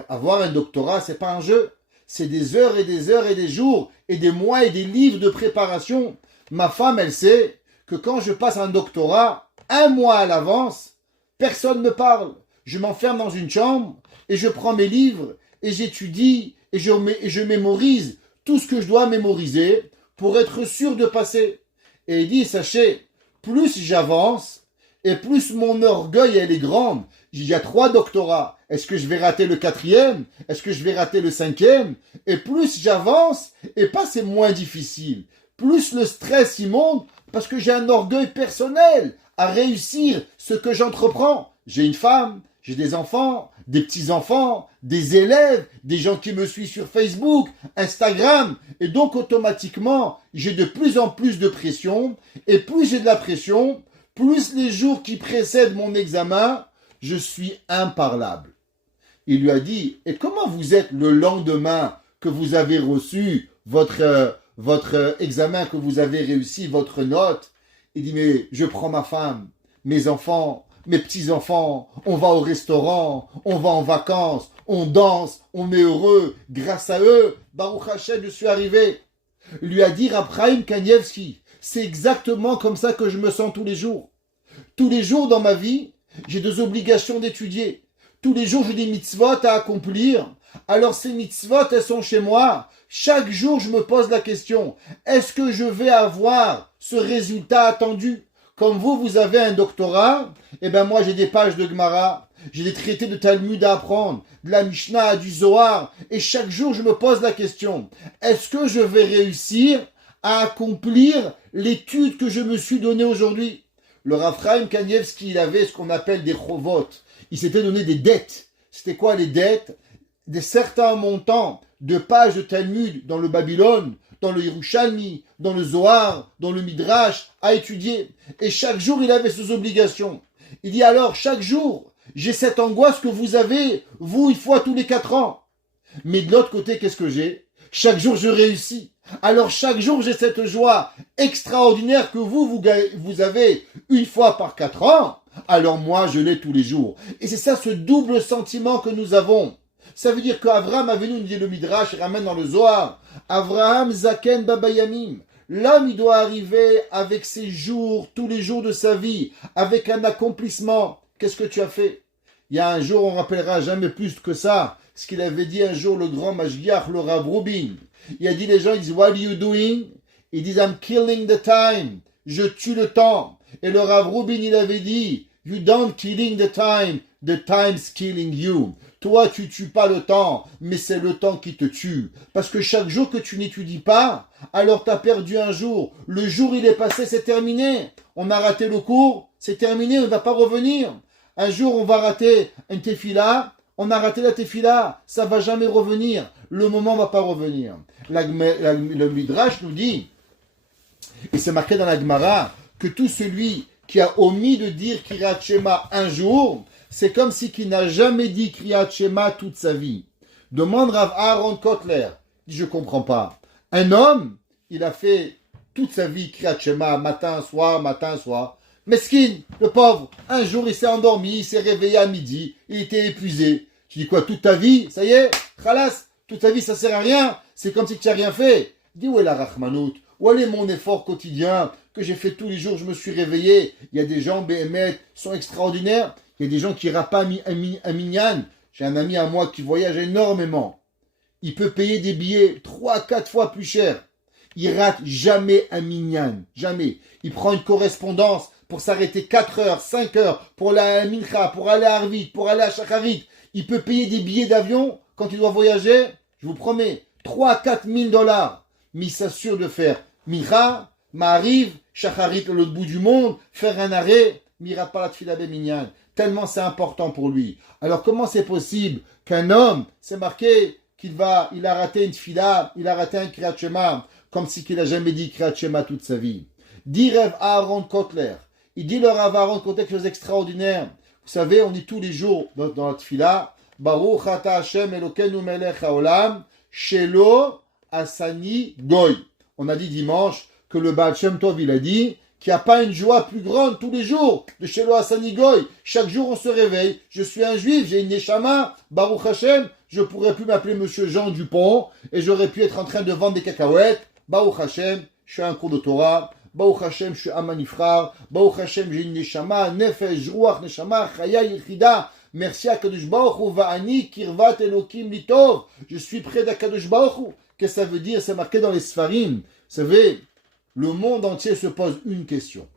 avoir un doctorat, c'est pas un jeu. C'est des heures et des heures et des jours et des mois et des livres de préparation. Ma femme, elle sait que quand je passe un doctorat, un mois à l'avance, personne ne parle. je m'enferme dans une chambre et je prends mes livres et j'étudie et je mémorise tout ce que je dois mémoriser pour être sûr de passer. Et il dit, sachez, plus j'avance et plus mon orgueil elle est grande. Il y a 3 doctorats. Est-ce que je vais rater le 4e? Est-ce que je vais rater le 5e? Et plus j'avance, et pas c'est moins difficile. Plus le stress y monte parce que j'ai un orgueil personnel à réussir ce que j'entreprends. J'ai une femme, j'ai des enfants, des petits-enfants, des élèves, des gens qui me suivent sur Facebook, Instagram. Et donc automatiquement, j'ai de plus en plus de pression. Et plus j'ai de la pression, plus les jours qui précèdent mon examen, je suis imparlable. Il lui a dit, et comment vous êtes le lendemain que vous avez reçu votre examen, que vous avez réussi, votre note? Il dit, mais je prends ma femme, mes enfants, mes petits-enfants, on va au restaurant, on va en vacances, on danse, on est heureux, grâce à eux, Baruch Hashem, je suis arrivé. Il lui a dit Rav Chaim Kanievski, c'est exactement comme ça que je me sens tous les jours. Tous les jours dans ma vie, j'ai des obligations d'étudier. Tous les jours, j'ai des mitzvot à accomplir. Alors ces mitzvot, elles sont chez moi. Chaque jour, je me pose la question, est-ce que je vais avoir ce résultat attendu? Comme vous avez un doctorat, eh ben moi j'ai des pages de Gemara, j'ai des traités de Talmud à apprendre, de la Mishnah, du Zohar, et chaque jour je me pose la question, est-ce que je vais réussir à accomplir l'étude que je me suis donnée aujourd'hui? Le Rav Chaim Kanievski, il avait ce qu'on appelle des chovot, il s'était donné des dettes. C'était quoi les dettes? Des certains montants de pages de Talmud dans le Babylone, dans le Yerushalmi, dans le Zohar, dans le Midrash, à étudier. Et chaque jour, il avait ses obligations. Il dit alors, chaque jour, j'ai cette angoisse que vous avez, vous, une fois tous les 4 ans. Mais de l'autre côté, qu'est-ce que j'ai? Chaque jour, je réussis. Alors, chaque jour, j'ai cette joie extraordinaire que vous avez une fois par 4 ans. Alors moi, je l'ai tous les jours. Et c'est ça, ce double sentiment que nous avons. Ça veut dire qu'Avraham Avinu, nous dit le Midrash, il ramène dans le Zohar, Avraham Zaken Babayamim. L'homme, il doit arriver avec ses jours, tous les jours de sa vie, avec un accomplissement. Qu'est-ce que tu as fait? Il y a un jour, on ne rappellera jamais plus que ça, ce qu'il avait dit un jour le grand Mashgiach, le Rav Rubin. Il a dit, les gens, ils disent, what are you doing? Ils disent, I'm killing the time. Je tue le temps. Et le Rav Rubin, il avait dit, you don't killing the time's killing you. Toi, tu tues pas le temps, mais c'est le temps qui te tue. Parce que chaque jour que tu n'étudies pas, alors tu as perdu un jour. Le jour, il est passé, c'est terminé. On a raté le cours, c'est terminé, on ne va pas revenir. Un jour, on va rater une tefila, on a raté la tefila, ça va jamais revenir. Le moment ne va pas revenir. Le Midrash nous dit, et c'est marqué dans la Gemara, que tout celui qui a omis de dire Kriyat Shema un jour, c'est comme si qui n'a jamais dit Kriyat Shema toute sa vie. Demande Rav Aaron Kotler. Il dit, je comprends pas. Un homme, il a fait toute sa vie Kriyat Shema, matin, soir. Meskin, le pauvre, un jour il s'est endormi, il s'est réveillé à midi, il était épuisé. Tu dis quoi, toute ta vie, ça y est, khalas, toute ta vie ça sert à rien, c'est comme si tu n'as rien fait. Il dit, où est la Rachmanout? Où est mon effort quotidien que j'ai fait tous les jours, je me suis réveillé. Il y a des gens, Béhémet, sont extraordinaires. Il y a des gens qui rappent à Minyan. J'ai un ami à moi qui voyage énormément. Il peut payer des billets 3-4 fois plus cher. Il rate jamais un Minyan. Jamais. Il prend une correspondance pour s'arrêter 4 heures, 5 heures, pour aller à Mincha, pour aller à Arvit, pour aller à Shacharit. Il peut payer des billets d'avion quand il doit voyager. Je vous promets, 3-4 000 dollars. Mais il s'assure de faire Mincha, Ma'ariv, Shacharit, l'autre bout du monde, faire un arrêt, Mira pas la tfila Minyan. Tellement c'est important pour lui. Alors comment c'est possible qu'un homme, c'est marqué il a raté une tfila, il a raté un Kriyat Shema, comme si qu'il n'a jamais dit Kriyat Shema toute sa vie. Dit Rav Aaron Kotler, il dit le Rav Aaron Kotler quelque chose d'extraordinaire. Vous savez, on dit tous les jours dans la tfila, Baruch ata Hashem Elokeinu melech haolam, shelo asani goy. On a dit dimanche que le Baal Shem Tov, il a dit qu'il n'y a pas une joie plus grande tous les jours de Shelo Asani Goy. Chaque jour, on se réveille. Je suis un juif, j'ai une neshama, Baruch Hashem. Je pourrais plus m'appeler Monsieur Jean Dupont et j'aurais pu être en train de vendre des cacahuètes. Baruch Hashem, je suis un cours de Torah. Baruch Hashem, je suis Amanifrar. Baruch Hashem, j'ai une Neshama, Nefesh, Ruach, Neshama, Chaya, Yechida. Merci à Kadosh Baruch Hu, Va'ani, Kirvat, Elokim, Litov. Je suis près d'Akadosh Baruch Hu. Qu'est-ce que ça veut dire? C'est marqué dans les Sfarim. Vous savez, le monde entier se pose une question.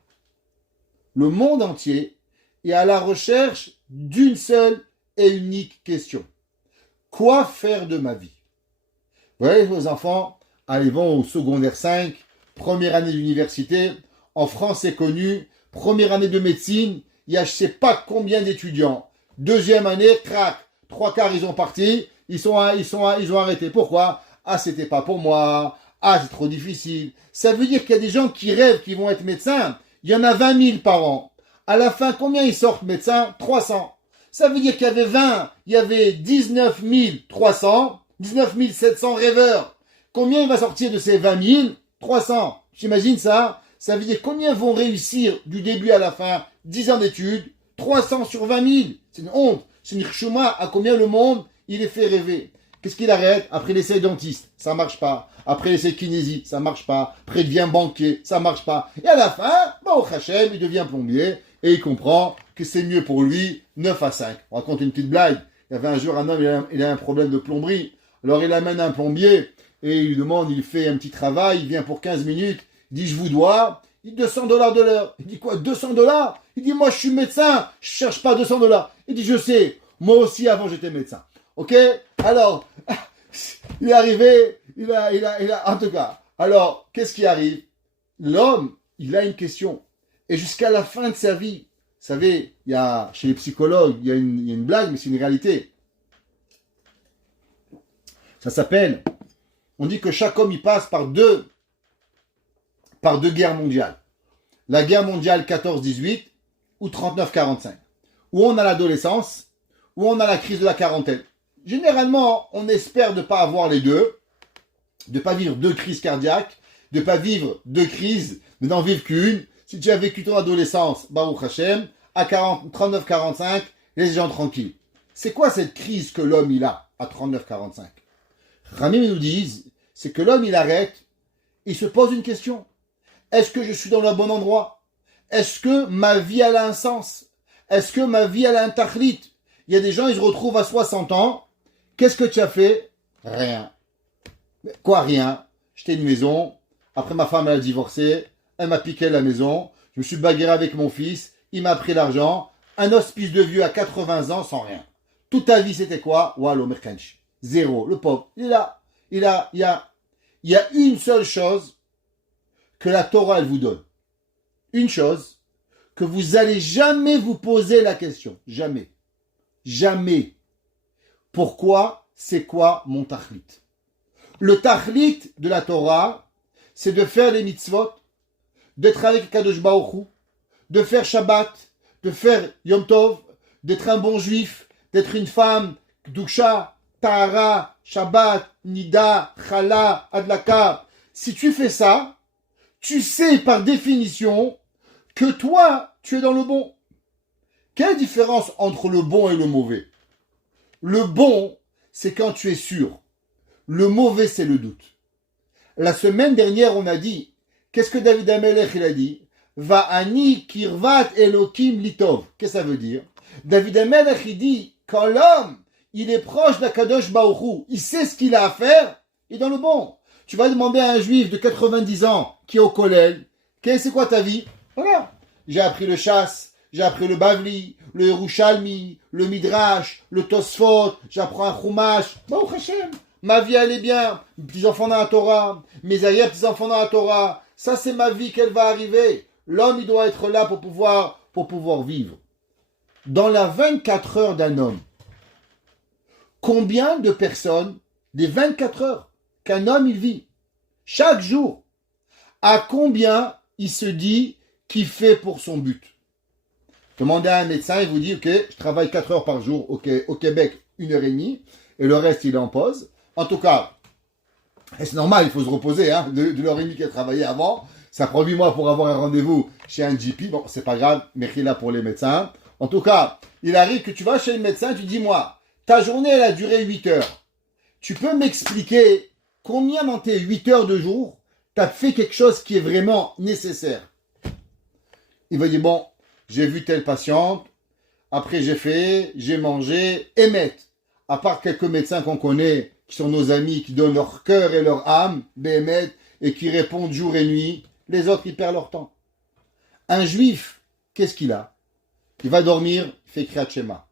Le monde entier est à la recherche d'une seule et unique question. Quoi faire de ma vie? Vous voyez, vos enfants, allez, vont au secondaire 5, première année d'université. En France, c'est connu. Première année de médecine, il y a je ne sais pas combien d'étudiants. Deuxième année, crac. 3/4, ils ont parti. Ils ont arrêté. Pourquoi? Ah, c'était pas pour moi. Ah, c'est trop difficile. Ça veut dire qu'il y a des gens qui rêvent qu'ils vont être médecins. Il y en a 20 000 par an. À la fin, combien ils sortent médecins? 300. Ça veut dire qu'il y avait 20, il y avait 19 300, 19 700 rêveurs. Combien il va sortir de ces 20 000? 300. J'imagine ça. Ça veut dire combien vont réussir du début à la fin? 10 ans d'études. 300 sur 20 000. C'est une honte. C'est une chouma à combien le monde, il est fait rêver. Qu'est-ce qu'il arrête? Après l'essai dentiste, ça marche pas. Après l'essai kinésie, ça marche pas. Après il devient banquier, ça marche pas. Et à la fin, au Hachem, il devient plombier et il comprend que c'est mieux pour lui 9 à 5. On raconte une petite blague. Il y avait un jour un homme, il a un problème de plomberie. Alors il amène un plombier et il lui demande, il fait un petit travail, il vient pour 15 minutes. Il dit, je vous dois. Il dit $200 de l'heure. Il dit quoi, $200? Il dit, moi je suis médecin, je cherche pas $200. Il dit, je sais, moi aussi avant j'étais médecin. Ok? Alors, il est arrivé, il a, en tout cas. Alors, qu'est-ce qui arrive? L'homme, il a une question. Et jusqu'à la fin de sa vie, vous savez, il y a, chez les psychologues, il y a une blague, mais c'est une réalité. Ça s'appelle, on dit que chaque homme, il passe par deux guerres mondiales. La guerre mondiale 14-18 ou 39-45. Où on a l'adolescence, où on a la crise de la quarantaine. Généralement, on espère de ne pas avoir les deux, de ne pas vivre deux crises cardiaques, de ne pas vivre deux crises, mais d'en vivre qu'une. Si tu as vécu ton adolescence, Baruch Hashem, à 39-45, laisse les gens tranquilles. C'est quoi cette crise que l'homme il a à 39-45? Ramim nous disent, c'est que l'homme il arrête, il se pose une question. Est-ce que je suis dans le bon endroit? Est-ce que ma vie elle a un sens? Est-ce que ma vie elle a un tachlit? Il y a des gens, ils se retrouvent à 60 ans. Qu'est-ce que tu as fait? Rien. Quoi, rien? J'étais une maison. Après, ma femme, elle a divorcé. Elle m'a piqué la maison. Je me suis bagarré avec mon fils. Il m'a pris l'argent. Un hospice de vieux à 80 ans sans rien. Toute ta vie, c'était quoi? Wallo, merkanch. Zéro. Le pauvre. Il est là. Il y a une seule chose que la Torah, elle vous donne. Une chose que vous allez jamais vous poser la question. Jamais. Jamais. Pourquoi? C'est quoi mon tachlit? Le tachlit de la Torah, c'est de faire les mitzvot, d'être avec Kadosh Baruch Hu, de faire Shabbat, de faire Yom Tov, d'être un bon juif, d'être une femme, Kdusha, Tahara, Shabbat, Nida, Chala, Adlaka. Si tu fais ça, tu sais par définition que toi, tu es dans le bon. Quelle différence entre le bon et le mauvais? Le bon, c'est quand tu es sûr. Le mauvais, c'est le doute. La semaine dernière, on a dit, qu'est-ce que David Amelech il a dit? Va'ani kirvat Elokim litov. Qu'est-ce que ça veut dire? David Amelech il dit, quand l'homme, il est proche d'Akadosh Baruch Hu, il sait ce qu'il a à faire, il est dans le bon. Tu vas demander à un juif de 90 ans qui est au collège, c'est quoi ta vie? Voilà. J'ai appris le chasse, j'ai appris le Bavli, le Yerushalmi, le Midrash, le Tosfot, j'apprends un Chumash. Baruch Hashem, ma vie elle est bien. Mes petits-enfants dans la Torah, mes arrière-petits-enfants dans la Torah. Ça c'est ma vie qu'elle va arriver. L'homme il doit être là pour pouvoir vivre. Dans la 24 heures d'un homme, combien de personnes, des 24 heures qu'un homme il vit, chaque jour, à combien il se dit qu'il fait pour son but? Demandez à un médecin, il vous dit, ok, je travaille 4 heures par jour, ok, au Québec, 1h30, et le reste, il est en pause. En tout cas, et c'est normal, il faut se reposer, hein, de l'heure et demie qu'il a travaillé avant. Ça prend 8 mois pour avoir un rendez-vous chez un GP. Bon, c'est pas grave, merci là pour les médecins. En tout cas, il arrive que tu vas chez le médecin, tu dis, moi, ta journée, elle a duré 8 heures. Tu peux m'expliquer combien dans tes 8 heures de jour, tu as fait quelque chose qui est vraiment nécessaire. Il va dire, bon, j'ai vu telle patiente, après j'ai mangé, émet. À part quelques médecins qu'on connaît, qui sont nos amis, qui donnent leur cœur et leur âme, bémet, et qui répondent jour et nuit, les autres, ils perdent leur temps. Un juif, qu'est-ce qu'il a? Il va dormir, il fait Kriyat Shema.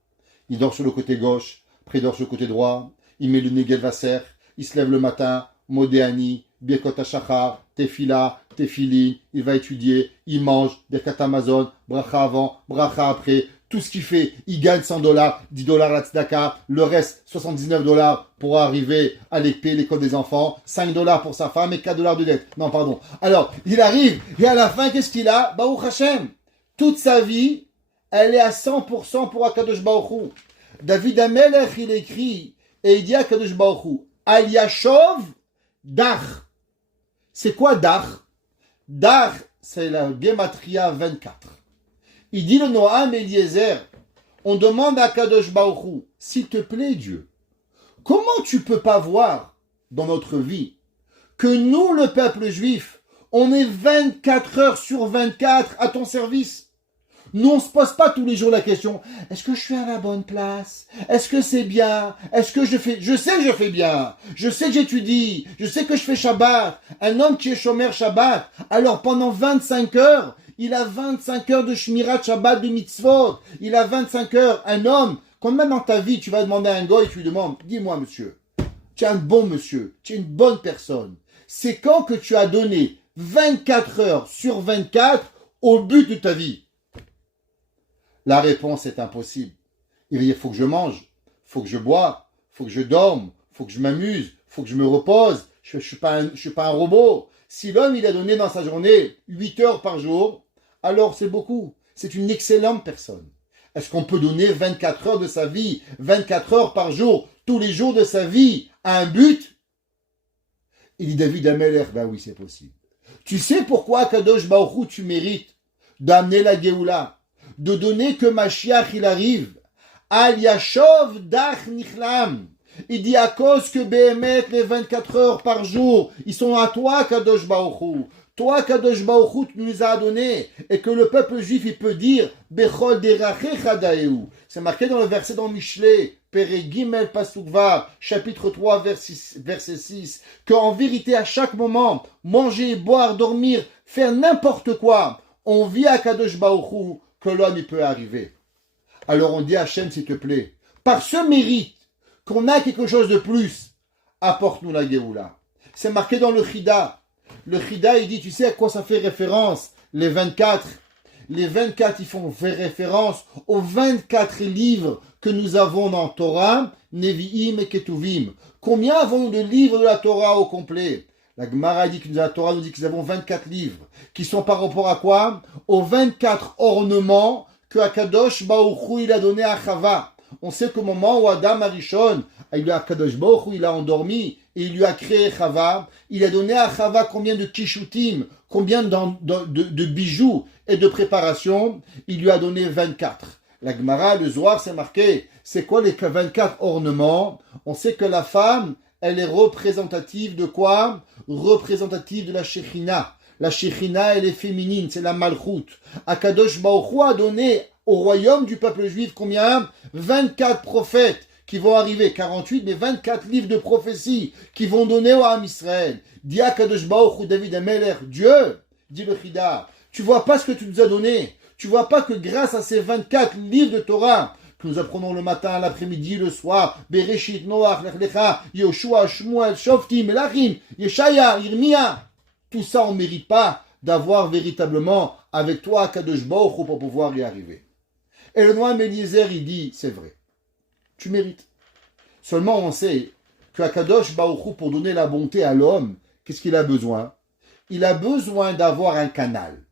Il dort sur le côté gauche, après il dort sur le côté droit, il met le Negel Vaser, il se lève le matin, Modéani, Birkot HaShachar, Tefila, Tefili, il va étudier, il mange, Birkat Amazon, Bracha avant, Bracha après, tout ce qu'il fait, il gagne $100, $10 la tzedaka, le reste, $79 pour arriver à payer l'école des enfants, $5 pour sa femme et $4 de dette. Non, pardon. Alors, il arrive, et à la fin, qu'est-ce qu'il a? Baruch Hashem. Toute sa vie, elle est à 100% pour Akadosh Baruch Hu. David Amelech, il écrit, et il dit à Akadosh Baruch Hu, Al Yashov Dach. C'est quoi Dach? Dach, c'est la Gematria 24. Il dit le Noam Eliezer, on demande à Kadosh Baruch Hu, s'il te plaît Dieu, comment tu peux pas voir dans notre vie que nous, le peuple juif, on est 24 heures sur 24 à ton service? Nous, on se pose pas tous les jours la question, est-ce que je suis à la bonne place? Est-ce que c'est bien? Est-ce que je sais que je fais bien. Je sais que j'étudie. Je sais que je fais Shabbat. Un homme qui est Shomer Shabbat, alors pendant 25 heures, il a 25 heures de Shmirat Shabbat de mitzvot. Il a 25 heures. Un homme, combien dans ta vie tu vas demander à un gars et tu lui demandes, dis-moi monsieur, tu es un bon monsieur, tu es une bonne personne. C'est quand que tu as donné 24 heures sur 24 au but de ta vie? La réponse est impossible. Il dit, il faut que je mange, il faut que je bois, il faut que je dorme, il faut que je m'amuse, il faut que je me repose. Je suis pas un robot. Si l'homme, il a donné dans sa journée 8 heures par jour, alors c'est beaucoup. C'est une excellente personne. Est-ce qu'on peut donner 24 heures de sa vie, 24 heures par jour, tous les jours de sa vie, à un but? Il dit David Amelech, ben oui, c'est possible. Tu sais pourquoi, Kadosh Baruch Hu, tu mérites d'amener la Géoula, de donner que Mashiach il arrive? Al Yashov Dach Nichlam. Il dit à cause que Béhémet, les 24 heures par jour, ils sont à toi, Kadosh Baruch Hu. Toi, Kadosh Baruch Hu, tu nous les as donnés. Et que le peuple juif, il peut dire Bechol Derache Chadaeu. C'est marqué dans le verset dans Michelet, Perek Gimel Pasuk Vav, chapitre 3, verset 6, qu'en vérité, à chaque moment, manger, boire, dormir, faire n'importe quoi, on vit à Kadosh Baruch Hu que l'homme, il peut arriver. Alors on dit à Hachem, s'il te plaît, par ce mérite, qu'on a quelque chose de plus, apporte-nous la Géoula. C'est marqué dans le Chida. Le Chida, il dit, tu sais à quoi ça fait référence? Les 24. Les 24, ils font référence aux 24 livres que nous avons dans Torah, Nevi'im et Ketuvim. Combien avons-nous de livres de la Torah au complet? La Gemara dit que la Torah nous dit que nous avons 24 livres, qui sont par rapport à quoi? Aux 24 ornements que Akadosh Baruch Hu il a donné à Chava. On sait qu'au moment où Adam Arishon, Akadosh Baruch Hu il a endormi et il lui a créé Chava, il a donné à Chava combien de kishutim, combien de bijoux et de préparations? Il lui a donné 24. La Gemara, le Zohar, c'est marqué. C'est quoi les 24 ornements? On sait que la femme, elle est représentative de quoi? Représentative de la Shekhinah. La Shekhinah, elle est féminine, c'est la Malchut. Akadosh Baruch Hu a donné au royaume du peuple juif combien? 24 prophètes qui vont arriver, 48, mais 24 livres de prophétie qui vont donner au Ham Israël. Dit Akadosh Baruch Hu, David Amelech, Dieu, dit le Chida, tu vois pas ce que tu nous as donné? Tu vois pas que grâce à ces 24 livres de Torah, que nous apprenons le matin, l'après-midi, le soir, Bereshit, Noach, Lech Lecha, Yoshua, Shmuel, Shoftim, Melachim, Yeshaya, Yirmia, tout ça on ne mérite pas d'avoir véritablement avec toi Kadosh Baruch Hu pour pouvoir y arriver. Et le Noam Eliezer, il dit, c'est vrai, tu mérites. Seulement on sait que Kadosh Baruch Hu, pour donner la bonté à l'homme, qu'est-ce qu'il a besoin? Il a besoin d'avoir un canal.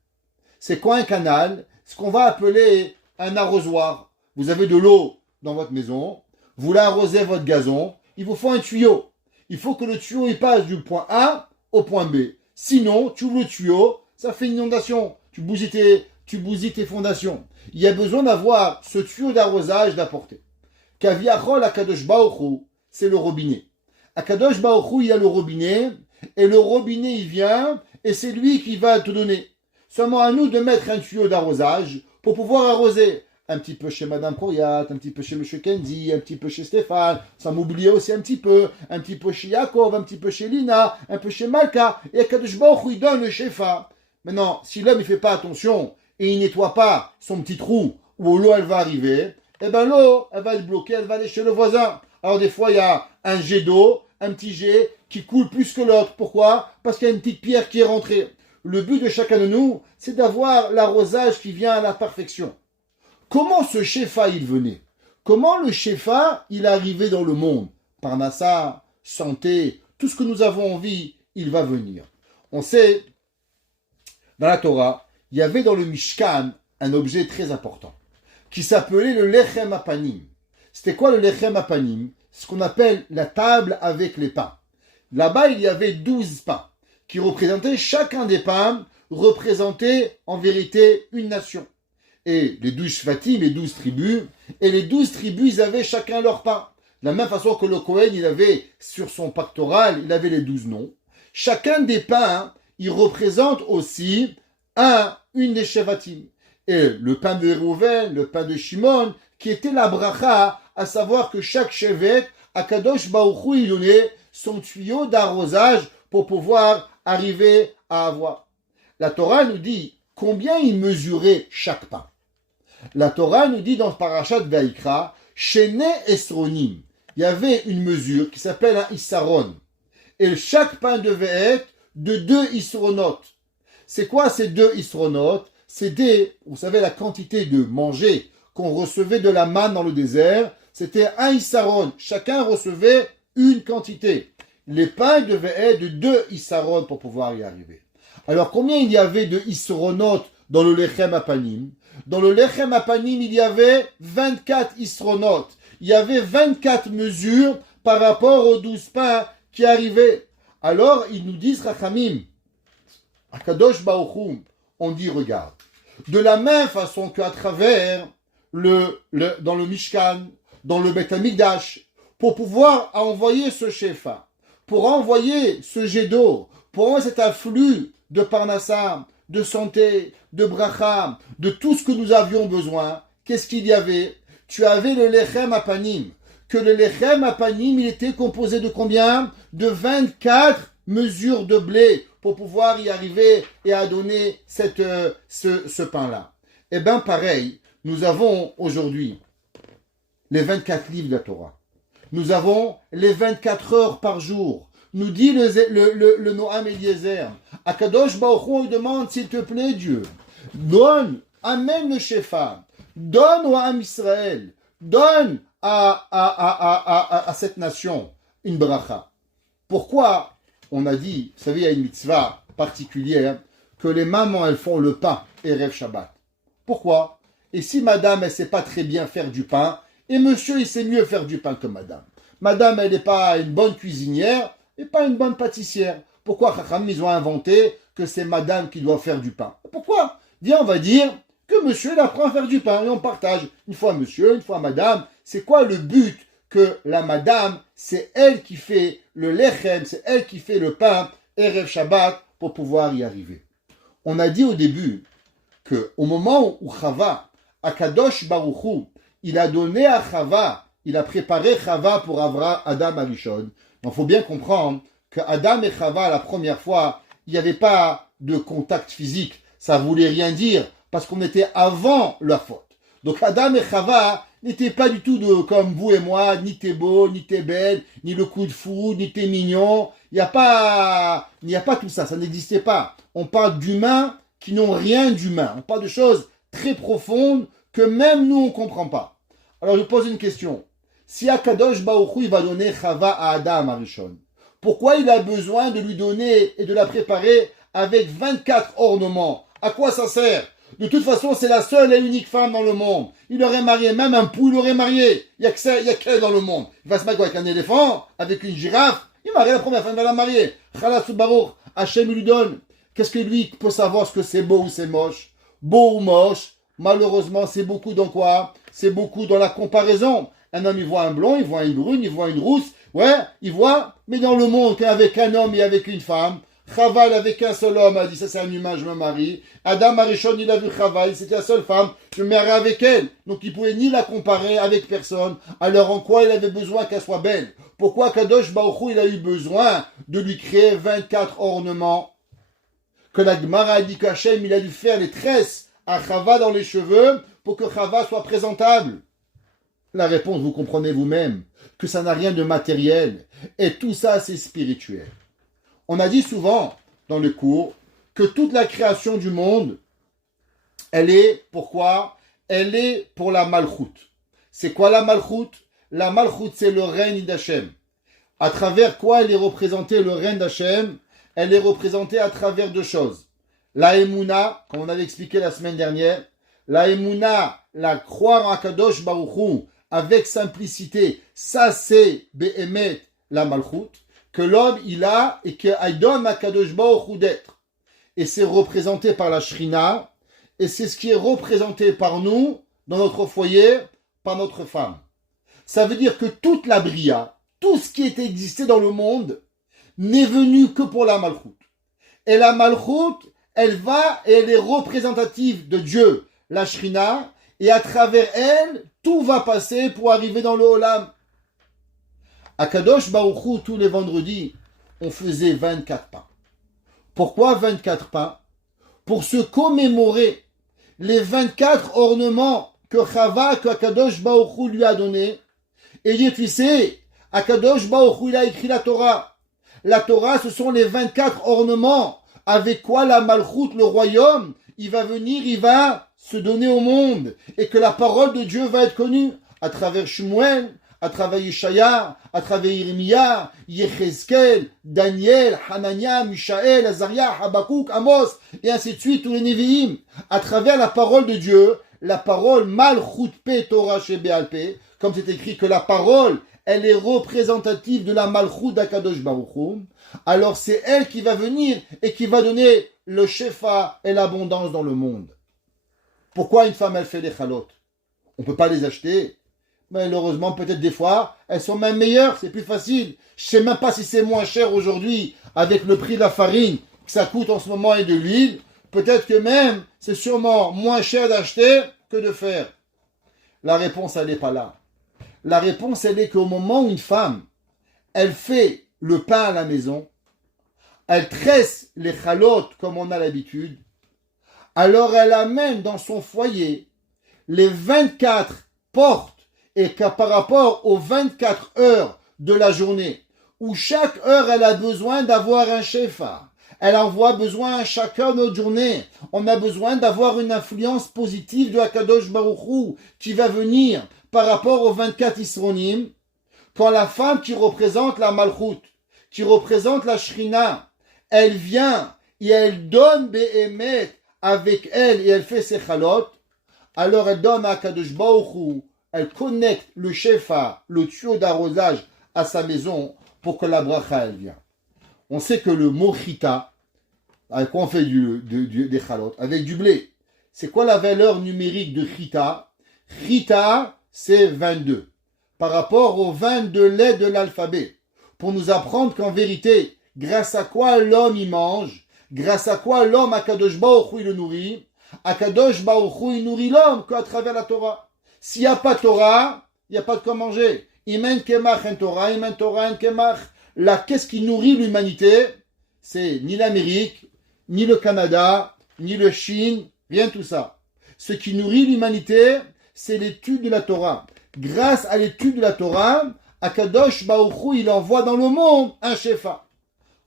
C'est quoi un canal? Ce qu'on va appeler un arrosoir. Vous avez de l'eau dans votre maison, vous voulez arroser votre gazon, il vous faut un tuyau. Il faut que le tuyau il passe du point A au point B. Sinon, tu ouvres le tuyau, ça fait une inondation. Tu bousilles tes fondations. Il y a besoin d'avoir ce tuyau d'arrosage d'apporter. Kaviachol Akadosh Baruch Hu, c'est le robinet. Akadosh Baruch Hu, il a le robinet, et le robinet il vient et c'est lui qui va te donner. Seulement à nous de mettre un tuyau d'arrosage pour pouvoir arroser. Un petit peu chez Madame Kouriat, un petit peu chez Monsieur Kenzi, un petit peu chez Stéphane, sans m'oublier aussi un petit peu chez Yaakov, un petit peu chez Lina, un peu chez Malka, et Kadosh Baruch Hu, il donne le shefa. Maintenant, si l'homme ne fait pas attention et il nettoie pas son petit trou où l'eau elle va arriver, eh ben l'eau elle va être bloquée, elle va aller chez le voisin. Alors des fois il y a un jet d'eau, un petit jet qui coule plus que l'autre. Pourquoi? Parce qu'il y a une petite pierre qui est rentrée. Le but de chacun de nous, c'est d'avoir l'arrosage qui vient à la perfection. Comment ce shefa il venait? Comment le shefa il arrivait dans le monde? Parnassa, santé, tout ce que nous avons envie, il va venir. On sait, dans la Torah, il y avait dans le Mishkan un objet très important qui s'appelait le Lechem Apanim. C'était quoi le Lechem Apanim? Ce qu'on appelle la table avec les pains. Là-bas, il y avait 12 pains qui représentaient, chacun des pains représentait en vérité une nation. Et les 12 Shvatim, les 12 tribus, et les 12 tribus, ils avaient chacun leur pain. De la même façon que le Kohen, il avait sur son pectoral, il avait les 12 noms. Chacun des pains, il représente aussi une des Shevatim. Et le pain de Reuven, le pain de Shimon, qui était la bracha, à savoir que chaque Shevet, Akadosh Baruch Hu, il donnait son tuyau d'arrosage pour pouvoir arriver à avoir. La Torah nous dit combien il mesurait chaque pain. La Torah nous dit dans le parashat Vayikra, Shene Esronim, il y avait une mesure qui s'appelle un Issaron. Et chaque pain devait être de 2 Isronotes. C'est quoi ces 2 Isronotes? C'est vous savez, la quantité de manger qu'on recevait de la manne dans le désert, c'était un Issaron. Chacun recevait une quantité. Les pains devaient être de 2 Issaron pour pouvoir y arriver. Alors combien il y avait de Isronotes dans le Lechem Apanim? Dans le Lechem Apanim, il y avait 24 Isronotes. Il y avait 24 mesures par rapport aux 12 pains qui arrivaient. Alors, ils nous disent, Rachamim, Akadosh Baruch Hu, on dit, regarde, de la même façon qu'à travers dans le Mishkan, dans le Beth Amikdash, pour pouvoir envoyer ce shefa, pour envoyer ce jet d'eau, pour envoyer cet afflux de parnassa, de santé, de bracha, de tout ce que nous avions besoin, qu'est-ce qu'il y avait? Tu avais le Lechem Apanim, que le Lechem Apanim, il était composé de combien? De 24 mesures de blé pour pouvoir y arriver et à donner ce pain-là. Eh bien, pareil, nous avons aujourd'hui les 24 livres de la Torah. Nous avons les 24 heures par jour. Nous dit le Noam Eliezer, Akadosh Baruch Hu demande, s'il te plaît, Dieu, donne, amène le Shefa, donne au Ham Israël, donne à cette nation une bracha. Pourquoi on a dit, vous savez, il y a une mitzvah particulière, que les mamans, elles font le pain, Erev Shabbat. Pourquoi? Et si madame, elle ne sait pas très bien faire du pain, et monsieur, il sait mieux faire du pain que madame. Madame, elle n'est pas une bonne cuisinière, et pas une bonne pâtissière. Pourquoi Chacham, ils ont inventé que c'est madame qui doit faire du pain? Pourquoi? Viens, on va dire que monsieur, il apprend à faire du pain, et on partage. Une fois monsieur, une fois madame. C'est quoi le but? Que la madame, c'est elle qui fait le lechem, c'est elle qui fait le pain, Erev Shabbat, pour pouvoir y arriver. On a dit au début qu'au moment où Chava, Akadosh Baruch Hu, il a donné à Chava, il a préparé Chava pour Adam Arishon. Il faut bien comprendre que Adam et Chava, la première fois, il n'y avait pas de contact physique. Ça ne voulait rien dire, parce qu'on était avant la faute. Donc Adam et Chava n'étaient pas du tout comme vous et moi, ni t'es beau, ni t'es belle, ni le coup de foudre, ni t'es mignon. Il n'y a pas tout ça, ça n'existait pas. On parle d'humains qui n'ont rien d'humain. On parle de choses très profondes que même nous, on ne comprend pas. Alors je pose une question. Si Akadosh Baruch Hu, il va donner Chava à Adam Arishon, pourquoi il a besoin de lui donner et de la préparer avec 24 ornements? À quoi ça sert? De toute façon, c'est la seule et unique femme dans le monde. Il aurait marié, même un pou, il aurait marié. Il n'y a qu'elle dans le monde. Il va se marier avec un éléphant, avec une girafe. Il marie la première femme, il va la marier. Chalas Baruch, Hachem lui donne. Qu'est-ce que lui peut savoir ce que c'est beau ou c'est moche? Beau ou moche? Malheureusement, c'est beaucoup dans quoi? C'est beaucoup dans la comparaison. Un homme, il voit un blond, il voit une brune, il voit une rousse. Ouais, il voit, mais dans le monde, qu'avec un homme et avec une femme, Chava, avec un seul homme, a dit, ça c'est un humain, je me marie. Adam Arishon, il a vu Chava, c'était la seule femme, je me marie avec elle. Donc il pouvait ni la comparer avec personne. Alors en quoi il avait besoin qu'elle soit belle? Pourquoi Kadosh Baruch Hu, il a eu besoin de lui créer 24 ornements? Que la Gemara a dit qu'Hachem, il a dû faire les tresses à Chava dans les cheveux pour que Chava soit présentable. La réponse, vous comprenez vous-même, que ça n'a rien de matériel. Et tout ça, c'est spirituel. On a dit souvent dans le cours que toute la création du monde, elle est, pourquoi? Elle est pour la Malchut. C'est quoi la Malchut? La Malchut, c'est le règne d'Hachem. À travers quoi elle est représentée, le règne d'Hachem? Elle est représentée à travers deux choses. La Emouna, comme on avait expliqué la semaine dernière, la Emouna, la croire en Kadosh Baruch Hu, avec simplicité, ça c'est Be'emet, la Malchut, que l'homme il a et que Aïdon Akadosh Baruch Hu d'être. Et c'est représenté par la Shrina, et c'est ce qui est représenté par nous, dans notre foyer, par notre femme. Ça veut dire que toute la Bria, tout ce qui est existé dans le monde, n'est venu que pour la Malchut. Et la Malchut, elle va et elle est représentative de Dieu, la Shrina, et à travers elle, tout va passer pour arriver dans le Olam. À Kadosh Baruch Hu, tous les vendredis, on faisait 24 pains. Pourquoi 24 pains? Pour se commémorer les 24 ornements que Chava, que Kadosh Baruch Hu lui a donnés. Et dit, tu sais, Kadosh Baruch Hu, il a écrit la Torah. La Torah, ce sont les 24 ornements avec quoi la Malchut, le royaume, il va venir, il va se donner au monde. Et que la parole de Dieu va être connue à travers Shmuel, à travers Yeshaya, à travers Yirmiya, Yechezkel, Daniel, Hanania, Mishaël, Azaria, Habakkuk, Amos, et ainsi de suite, tous les Nevi'im. À travers la parole de Dieu, la parole Malchut Pe Torah Shebe Pe, comme c'est écrit que la parole, elle est représentative de la Malchut d'Akadosh Baruch Hu, alors c'est elle qui va venir et qui va donner le shefa et l'abondance dans le monde. Pourquoi une femme, elle fait des chalotes? On ne peut pas les acheter. Malheureusement, peut-être des fois, elles sont même meilleures, c'est plus facile. Je ne sais même pas si c'est moins cher aujourd'hui, avec le prix de la farine que ça coûte en ce moment et de l'huile. Peut-être que même, c'est sûrement moins cher d'acheter que de faire. La réponse, elle n'est pas là. La réponse, elle est qu'au moment où une femme, elle fait le pain à la maison, elle tresse les chalotes comme on a l'habitude, alors elle amène dans son foyer les 24 portes et qu'à par rapport aux 24 heures de la journée, où chaque heure elle a besoin d'avoir un shefa, elle envoie besoin à chaque heure de notre journée, on a besoin d'avoir une influence positive de Akadosh Baruch Hu qui va venir par rapport aux 24 Isronim, quand la femme qui représente la Malchut, qui représente la Shrina, elle vient et elle donne Be'emet avec elle et elle fait ses chalotes, alors elle donne à Kadosh Baruch Hu, elle connecte le shefa, le tuyau d'arrosage à sa maison pour que la bracha elle vienne. On sait que le mot chita, avec quoi on fait des chalotes? Avec du blé. C'est quoi la valeur numérique de chita? Chita, c'est 22. Par rapport aux 22 lettres de l'alphabet. Pour nous apprendre qu'en vérité, grâce à quoi l'homme y mange, grâce à quoi l'homme, Akadosh Baruch Hu, il le nourrit, Akadosh Baruch Hu, il nourrit l'homme qu'à travers la Torah. S'il n'y a pas de Torah, il n'y a pas de quoi manger. Imen kemach en Torah, imen Torah en kemach. Là, qu'est-ce qui nourrit l'humanité? C'est ni l'Amérique, ni le Canada, ni le Chine, rien de tout ça. Ce qui nourrit l'humanité, c'est l'étude de la Torah. Grâce à l'étude de la Torah, Akadosh Baruch Hu, il envoie dans le monde un shefa.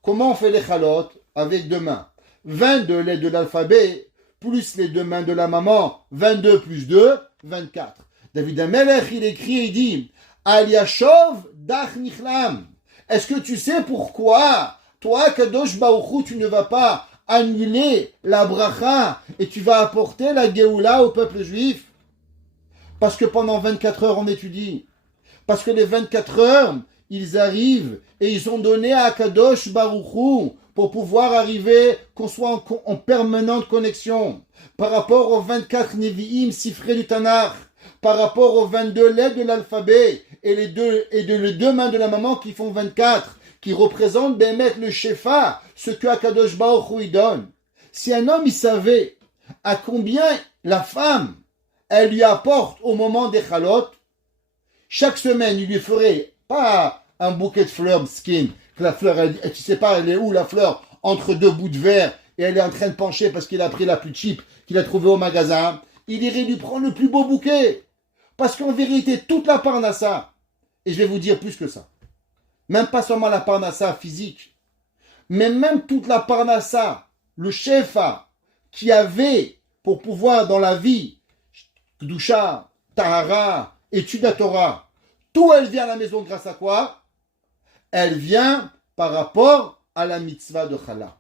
Comment on fait les chalotes? Avec deux mains. 22 lettres de l'alphabet, plus les deux mains de la maman. 22 plus 2, 24. David Amelech, il écrit et il dit, Al Yashov Dach Nichlam. Est-ce que tu sais pourquoi, toi, Kadosh Baruch Hu, tu ne vas pas annuler la bracha et tu vas apporter la Géoula au peuple juif? Parce que pendant 24 heures, on étudie. Parce que les 24 heures, ils arrivent et ils ont donné à Kadosh Baruch Hu pour pouvoir arriver, qu'on soit en permanente connexion. Par rapport aux 24 Nevi'im, Sifrei du Tanakh, par rapport aux 22 lettres de l'alphabet et les deux mains de la maman qui font 24, qui représentent Bémet le Shefa, ce que Akadosh Baruch Hu donne. Si un homme il savait à combien la femme elle lui apporte au moment des chalotes, chaque semaine il lui ferait pas un bouquet de fleurs skin, que la fleur, tu sais pas elle est où la fleur, entre deux bouts de verre, et elle est en train de pencher parce qu'il a pris la plus cheap qu'il a trouvée au magasin, il irait lui prendre le plus beau bouquet. Parce qu'en vérité, toute la parnassa, et je vais vous dire plus que ça, même pas seulement la parnassa physique, mais même toute la parnassa, le shefa, qui avait pour pouvoir dans la vie, Kedusha, Tahara, étude à Torah, tout elle vient à la maison grâce à quoi? Elle vient par rapport à la mitzvah de Chala.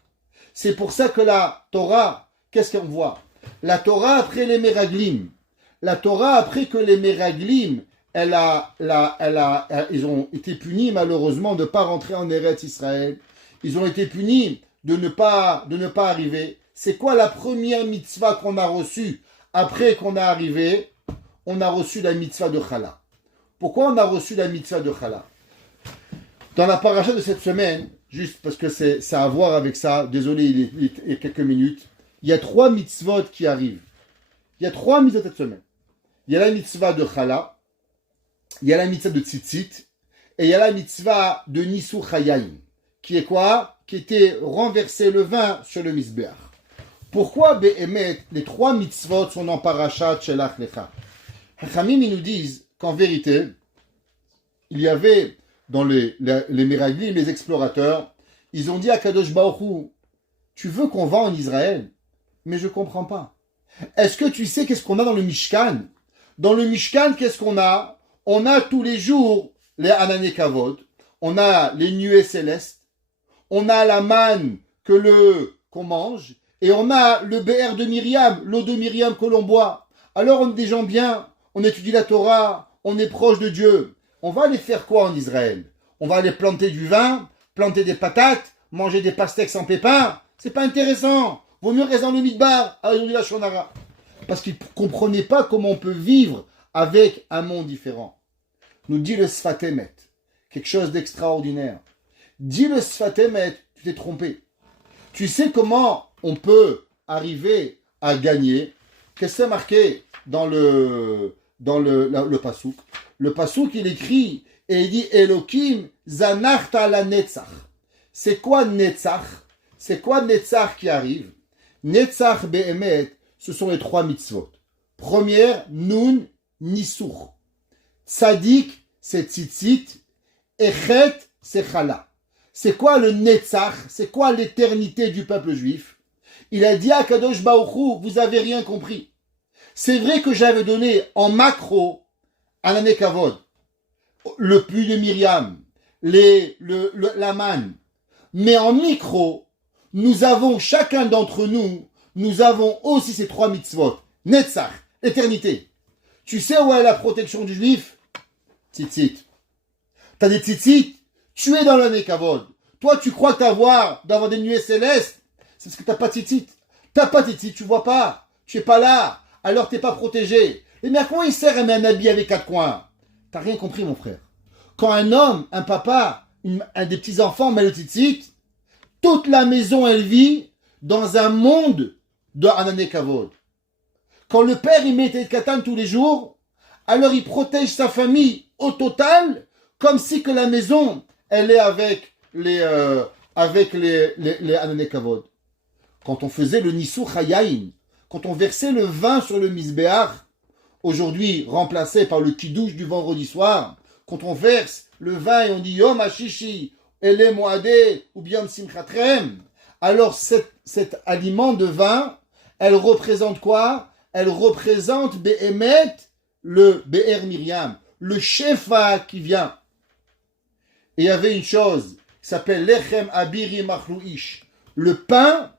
C'est pour ça que la Torah, qu'est-ce qu'on voit? La Torah après les Meraglim. La Torah après que les Meraglim, ils ont été punis malheureusement de ne pas rentrer en Eretz Israël. Ils ont été punis de ne pas arriver. C'est quoi la première mitzvah qu'on a reçue après qu'on a arrivé? On a reçu la mitzvah de Chala. Pourquoi on a reçu la mitzvah de Chala? Dans la paracha de cette semaine, juste parce que ça a à voir avec ça, désolé, il y a quelques minutes, il y a 3 mitzvot qui arrivent. Il y a 3 mitzvot cette semaine. Il y a la mitzvah de Chala, il y a la mitzvah de Tzitzit, et il y a la mitzvah de Nisou Chayayim, qui est quoi? Qui était renverser le vin sur le misbeach. Pourquoi, Be'emet, les 3 mitzvot sont dans parachat Shelach Lecha? Chachamim, ils nous disent qu'en vérité, il y avait dans les Meraglim, les explorateurs, ils ont dit à Kadosh Baruch Hu, tu veux qu'on va en Israël? Mais je ne comprends pas. Est-ce que tu sais qu'est-ce qu'on a dans le Mishkan? Dans le Mishkan, qu'est-ce qu'on a? On a tous les jours les Anané Kavod, on a les nuées célestes, on a la manne qu'on mange, et on a le BR de Myriam, l'eau de Myriam que l'on boit. Alors on est des gens bien, on étudie la Torah, on est proche de Dieu. On va aller faire quoi en Israël? On va aller planter du vin, planter des patates, manger des pastèques sans pépins? C'est pas intéressant. Vaut mieux rester dans le midbar, à la Shonara. Parce qu'ils ne comprenaient pas comment on peut vivre avec un monde différent. Nous dit le Sfat Emet, quelque chose d'extraordinaire. Dit le Sfat Emet, tu t'es trompé. Tu sais comment on peut arriver à gagner? Qu'est-ce que c'est marqué dans le Passouk? Le Passouk, il écrit et il dit Elohim zanachta la netzach. C'est quoi netzach? C'est quoi netzach qui arrive? Netzach be'emet, ce sont les 3 mitzvot. Première, nun, nisur. Tzadik, c'est tzitzit. Echet, c'est chala. C'est quoi le netzach? C'est quoi l'éternité du peuple juif? Il a dit à Kadosh Baruch Hu, vous avez rien compris. C'est vrai que j'avais donné en macro Anané Kavod, le puits de Myriam, la manne. Mais en micro, nous avons, chacun d'entre nous, nous avons aussi ces 3 mitzvot. Netzach, éternité. Tu sais où est la protection du juif? Tzitzit. T'as des tzitzit, tu es dans l'Anané Kavod. Toi, tu crois d'avoir des nuées célestes? C'est parce que t'as pas de tzitzit. T'as pas de tzitzit, tu vois pas. Tu es pas là. Alors t'es pas protégé. Et mais à quoi il sert à mettre un habit avec 4 coins? T'as rien compris, mon frère. Quand un homme, un papa, un des petits-enfants met le tzitzit, toute la maison, elle vit dans un monde de Anané Kavod. Quand le père, il met le katan tous les jours, alors il protège sa famille au total, comme si que la maison, elle est avec les Anané Kavod. Quand on faisait le Nisou Chayaim, quand on versait le vin sur le misbéach, aujourd'hui remplacé par le kidouche du vendredi soir, quand on verse le vin et on dit Yom Hashishi, Ele Moadé ou bien Simchatrem, alors cet aliment de vin, elle représente quoi? Elle représente Behemet, le Be'er Myriam, le Shefa qui vient. Et il y avait une chose qui s'appelle Lechem Abiri Machlouish, le pain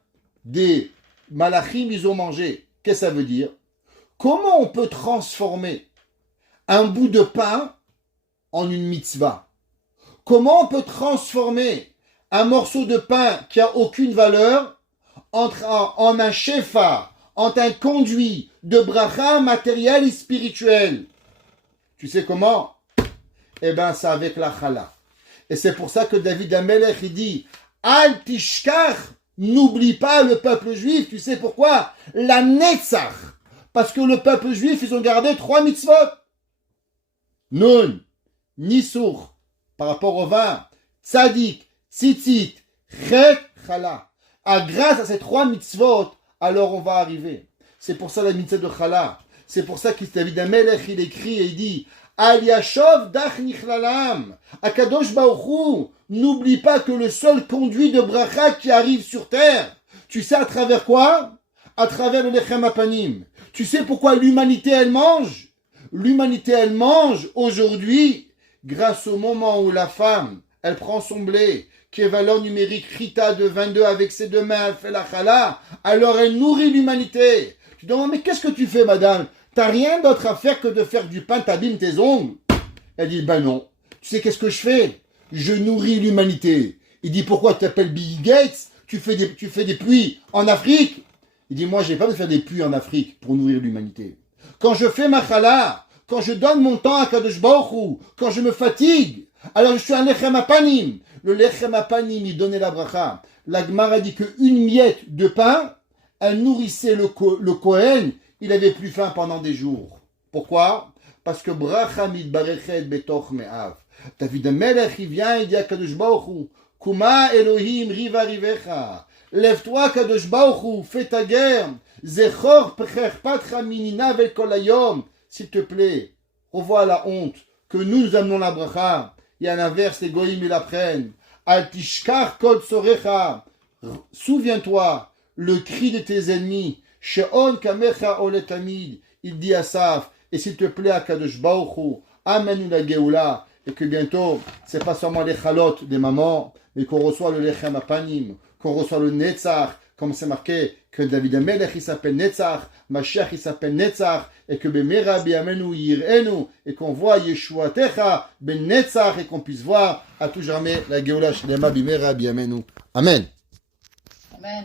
des Malachim, ils ont mangé. Qu'est-ce que ça veut dire? Comment on peut transformer un bout de pain en une mitzvah? Comment on peut transformer un morceau de pain qui a aucune valeur en un shefa, entre un conduit de bracha matériel et spirituel. Tu sais comment? Eh bien, c'est avec la chala. Et c'est pour ça que David Amelech, il dit, Al tishkach, n'oublie pas le peuple juif. Tu sais pourquoi? La netzach. Parce que le peuple juif, ils ont gardé 3 mitzvot. Nun, Nisur, par rapport au vin, Tzadik, Tzitzit, Chet, Chala. Grâce à ces 3 mitzvot, alors on va arriver. C'est pour ça la mitzvah de Chala. C'est pour ça que David Amelech, il écrit et il dit, Al Yashov Dach Nichlalam. Akadosh Baruch Hu, n'oublie pas que le seul conduit de bracha qui arrive sur terre, tu sais à travers quoi? À travers le Lechem Apanim. Tu sais pourquoi l'humanité elle mange? L'humanité elle mange aujourd'hui grâce au moment où la femme, elle prend son blé, qui est valeur numérique Rita de 22 avec ses 2 mains, elle fait la chala, alors elle nourrit l'humanité. Tu te demandes, mais qu'est-ce que tu fais, madame? T'as rien d'autre à faire que de faire du pain, t'abîmes tes ongles. Elle dit, ben non. Tu sais qu'est-ce que je fais? Je nourris l'humanité. Il dit, pourquoi tu t'appelles Bill Gates? Tu fais des puits en Afrique? Il dit, moi, j'ai pas besoin de faire des puits en Afrique pour nourrir l'humanité. Quand je fais ma chala, quand je donne mon temps à Kadosh Baruch Hu, quand je me fatigue, alors je suis un lechem apanim. Le lechem apanim, il donnait la bracha. La Gemara dit qu'une miette de pain, elle nourrissait le Kohen, il avait plus faim pendant des jours. Pourquoi? Parce que bracha mitbarechet betoch me'av. David Amelech, il vient, il dit à Kadosh Baruch Hu, Kuma Elohim riva rivecha. Lève-toi, Kadosh Baruch Hu, fais ta guerre. Zechor pecherpatra minina vel kol hayom. S'il te plaît, revois la honte que nous amenons la bracha. Il y a un inverse, les goïms ils la prennent. Al tishkar kol sorecha. Souviens-toi, le cri de tes ennemis. She'on kamecha oletamid. Il dit à Saf, et s'il te plaît, à Kadosh Baruch Hu, amène-nous la Géoula. Et que bientôt, c'est pas seulement les chalotes des mamans, mais qu'on reçoit le lechem apanim, qu'on reçoit le netzach, comme c'est marqué que David Amelech il s'appelle Netzach, Mashiach il s'appelle Netzach, et que Bemera Biamenu Yirenu, et qu'on voit Yeshua Techa Ben Netzach, et qu'on puisse voir à tout jamais la Géoula Shlema Bimera Biamenu. Amen. Amen.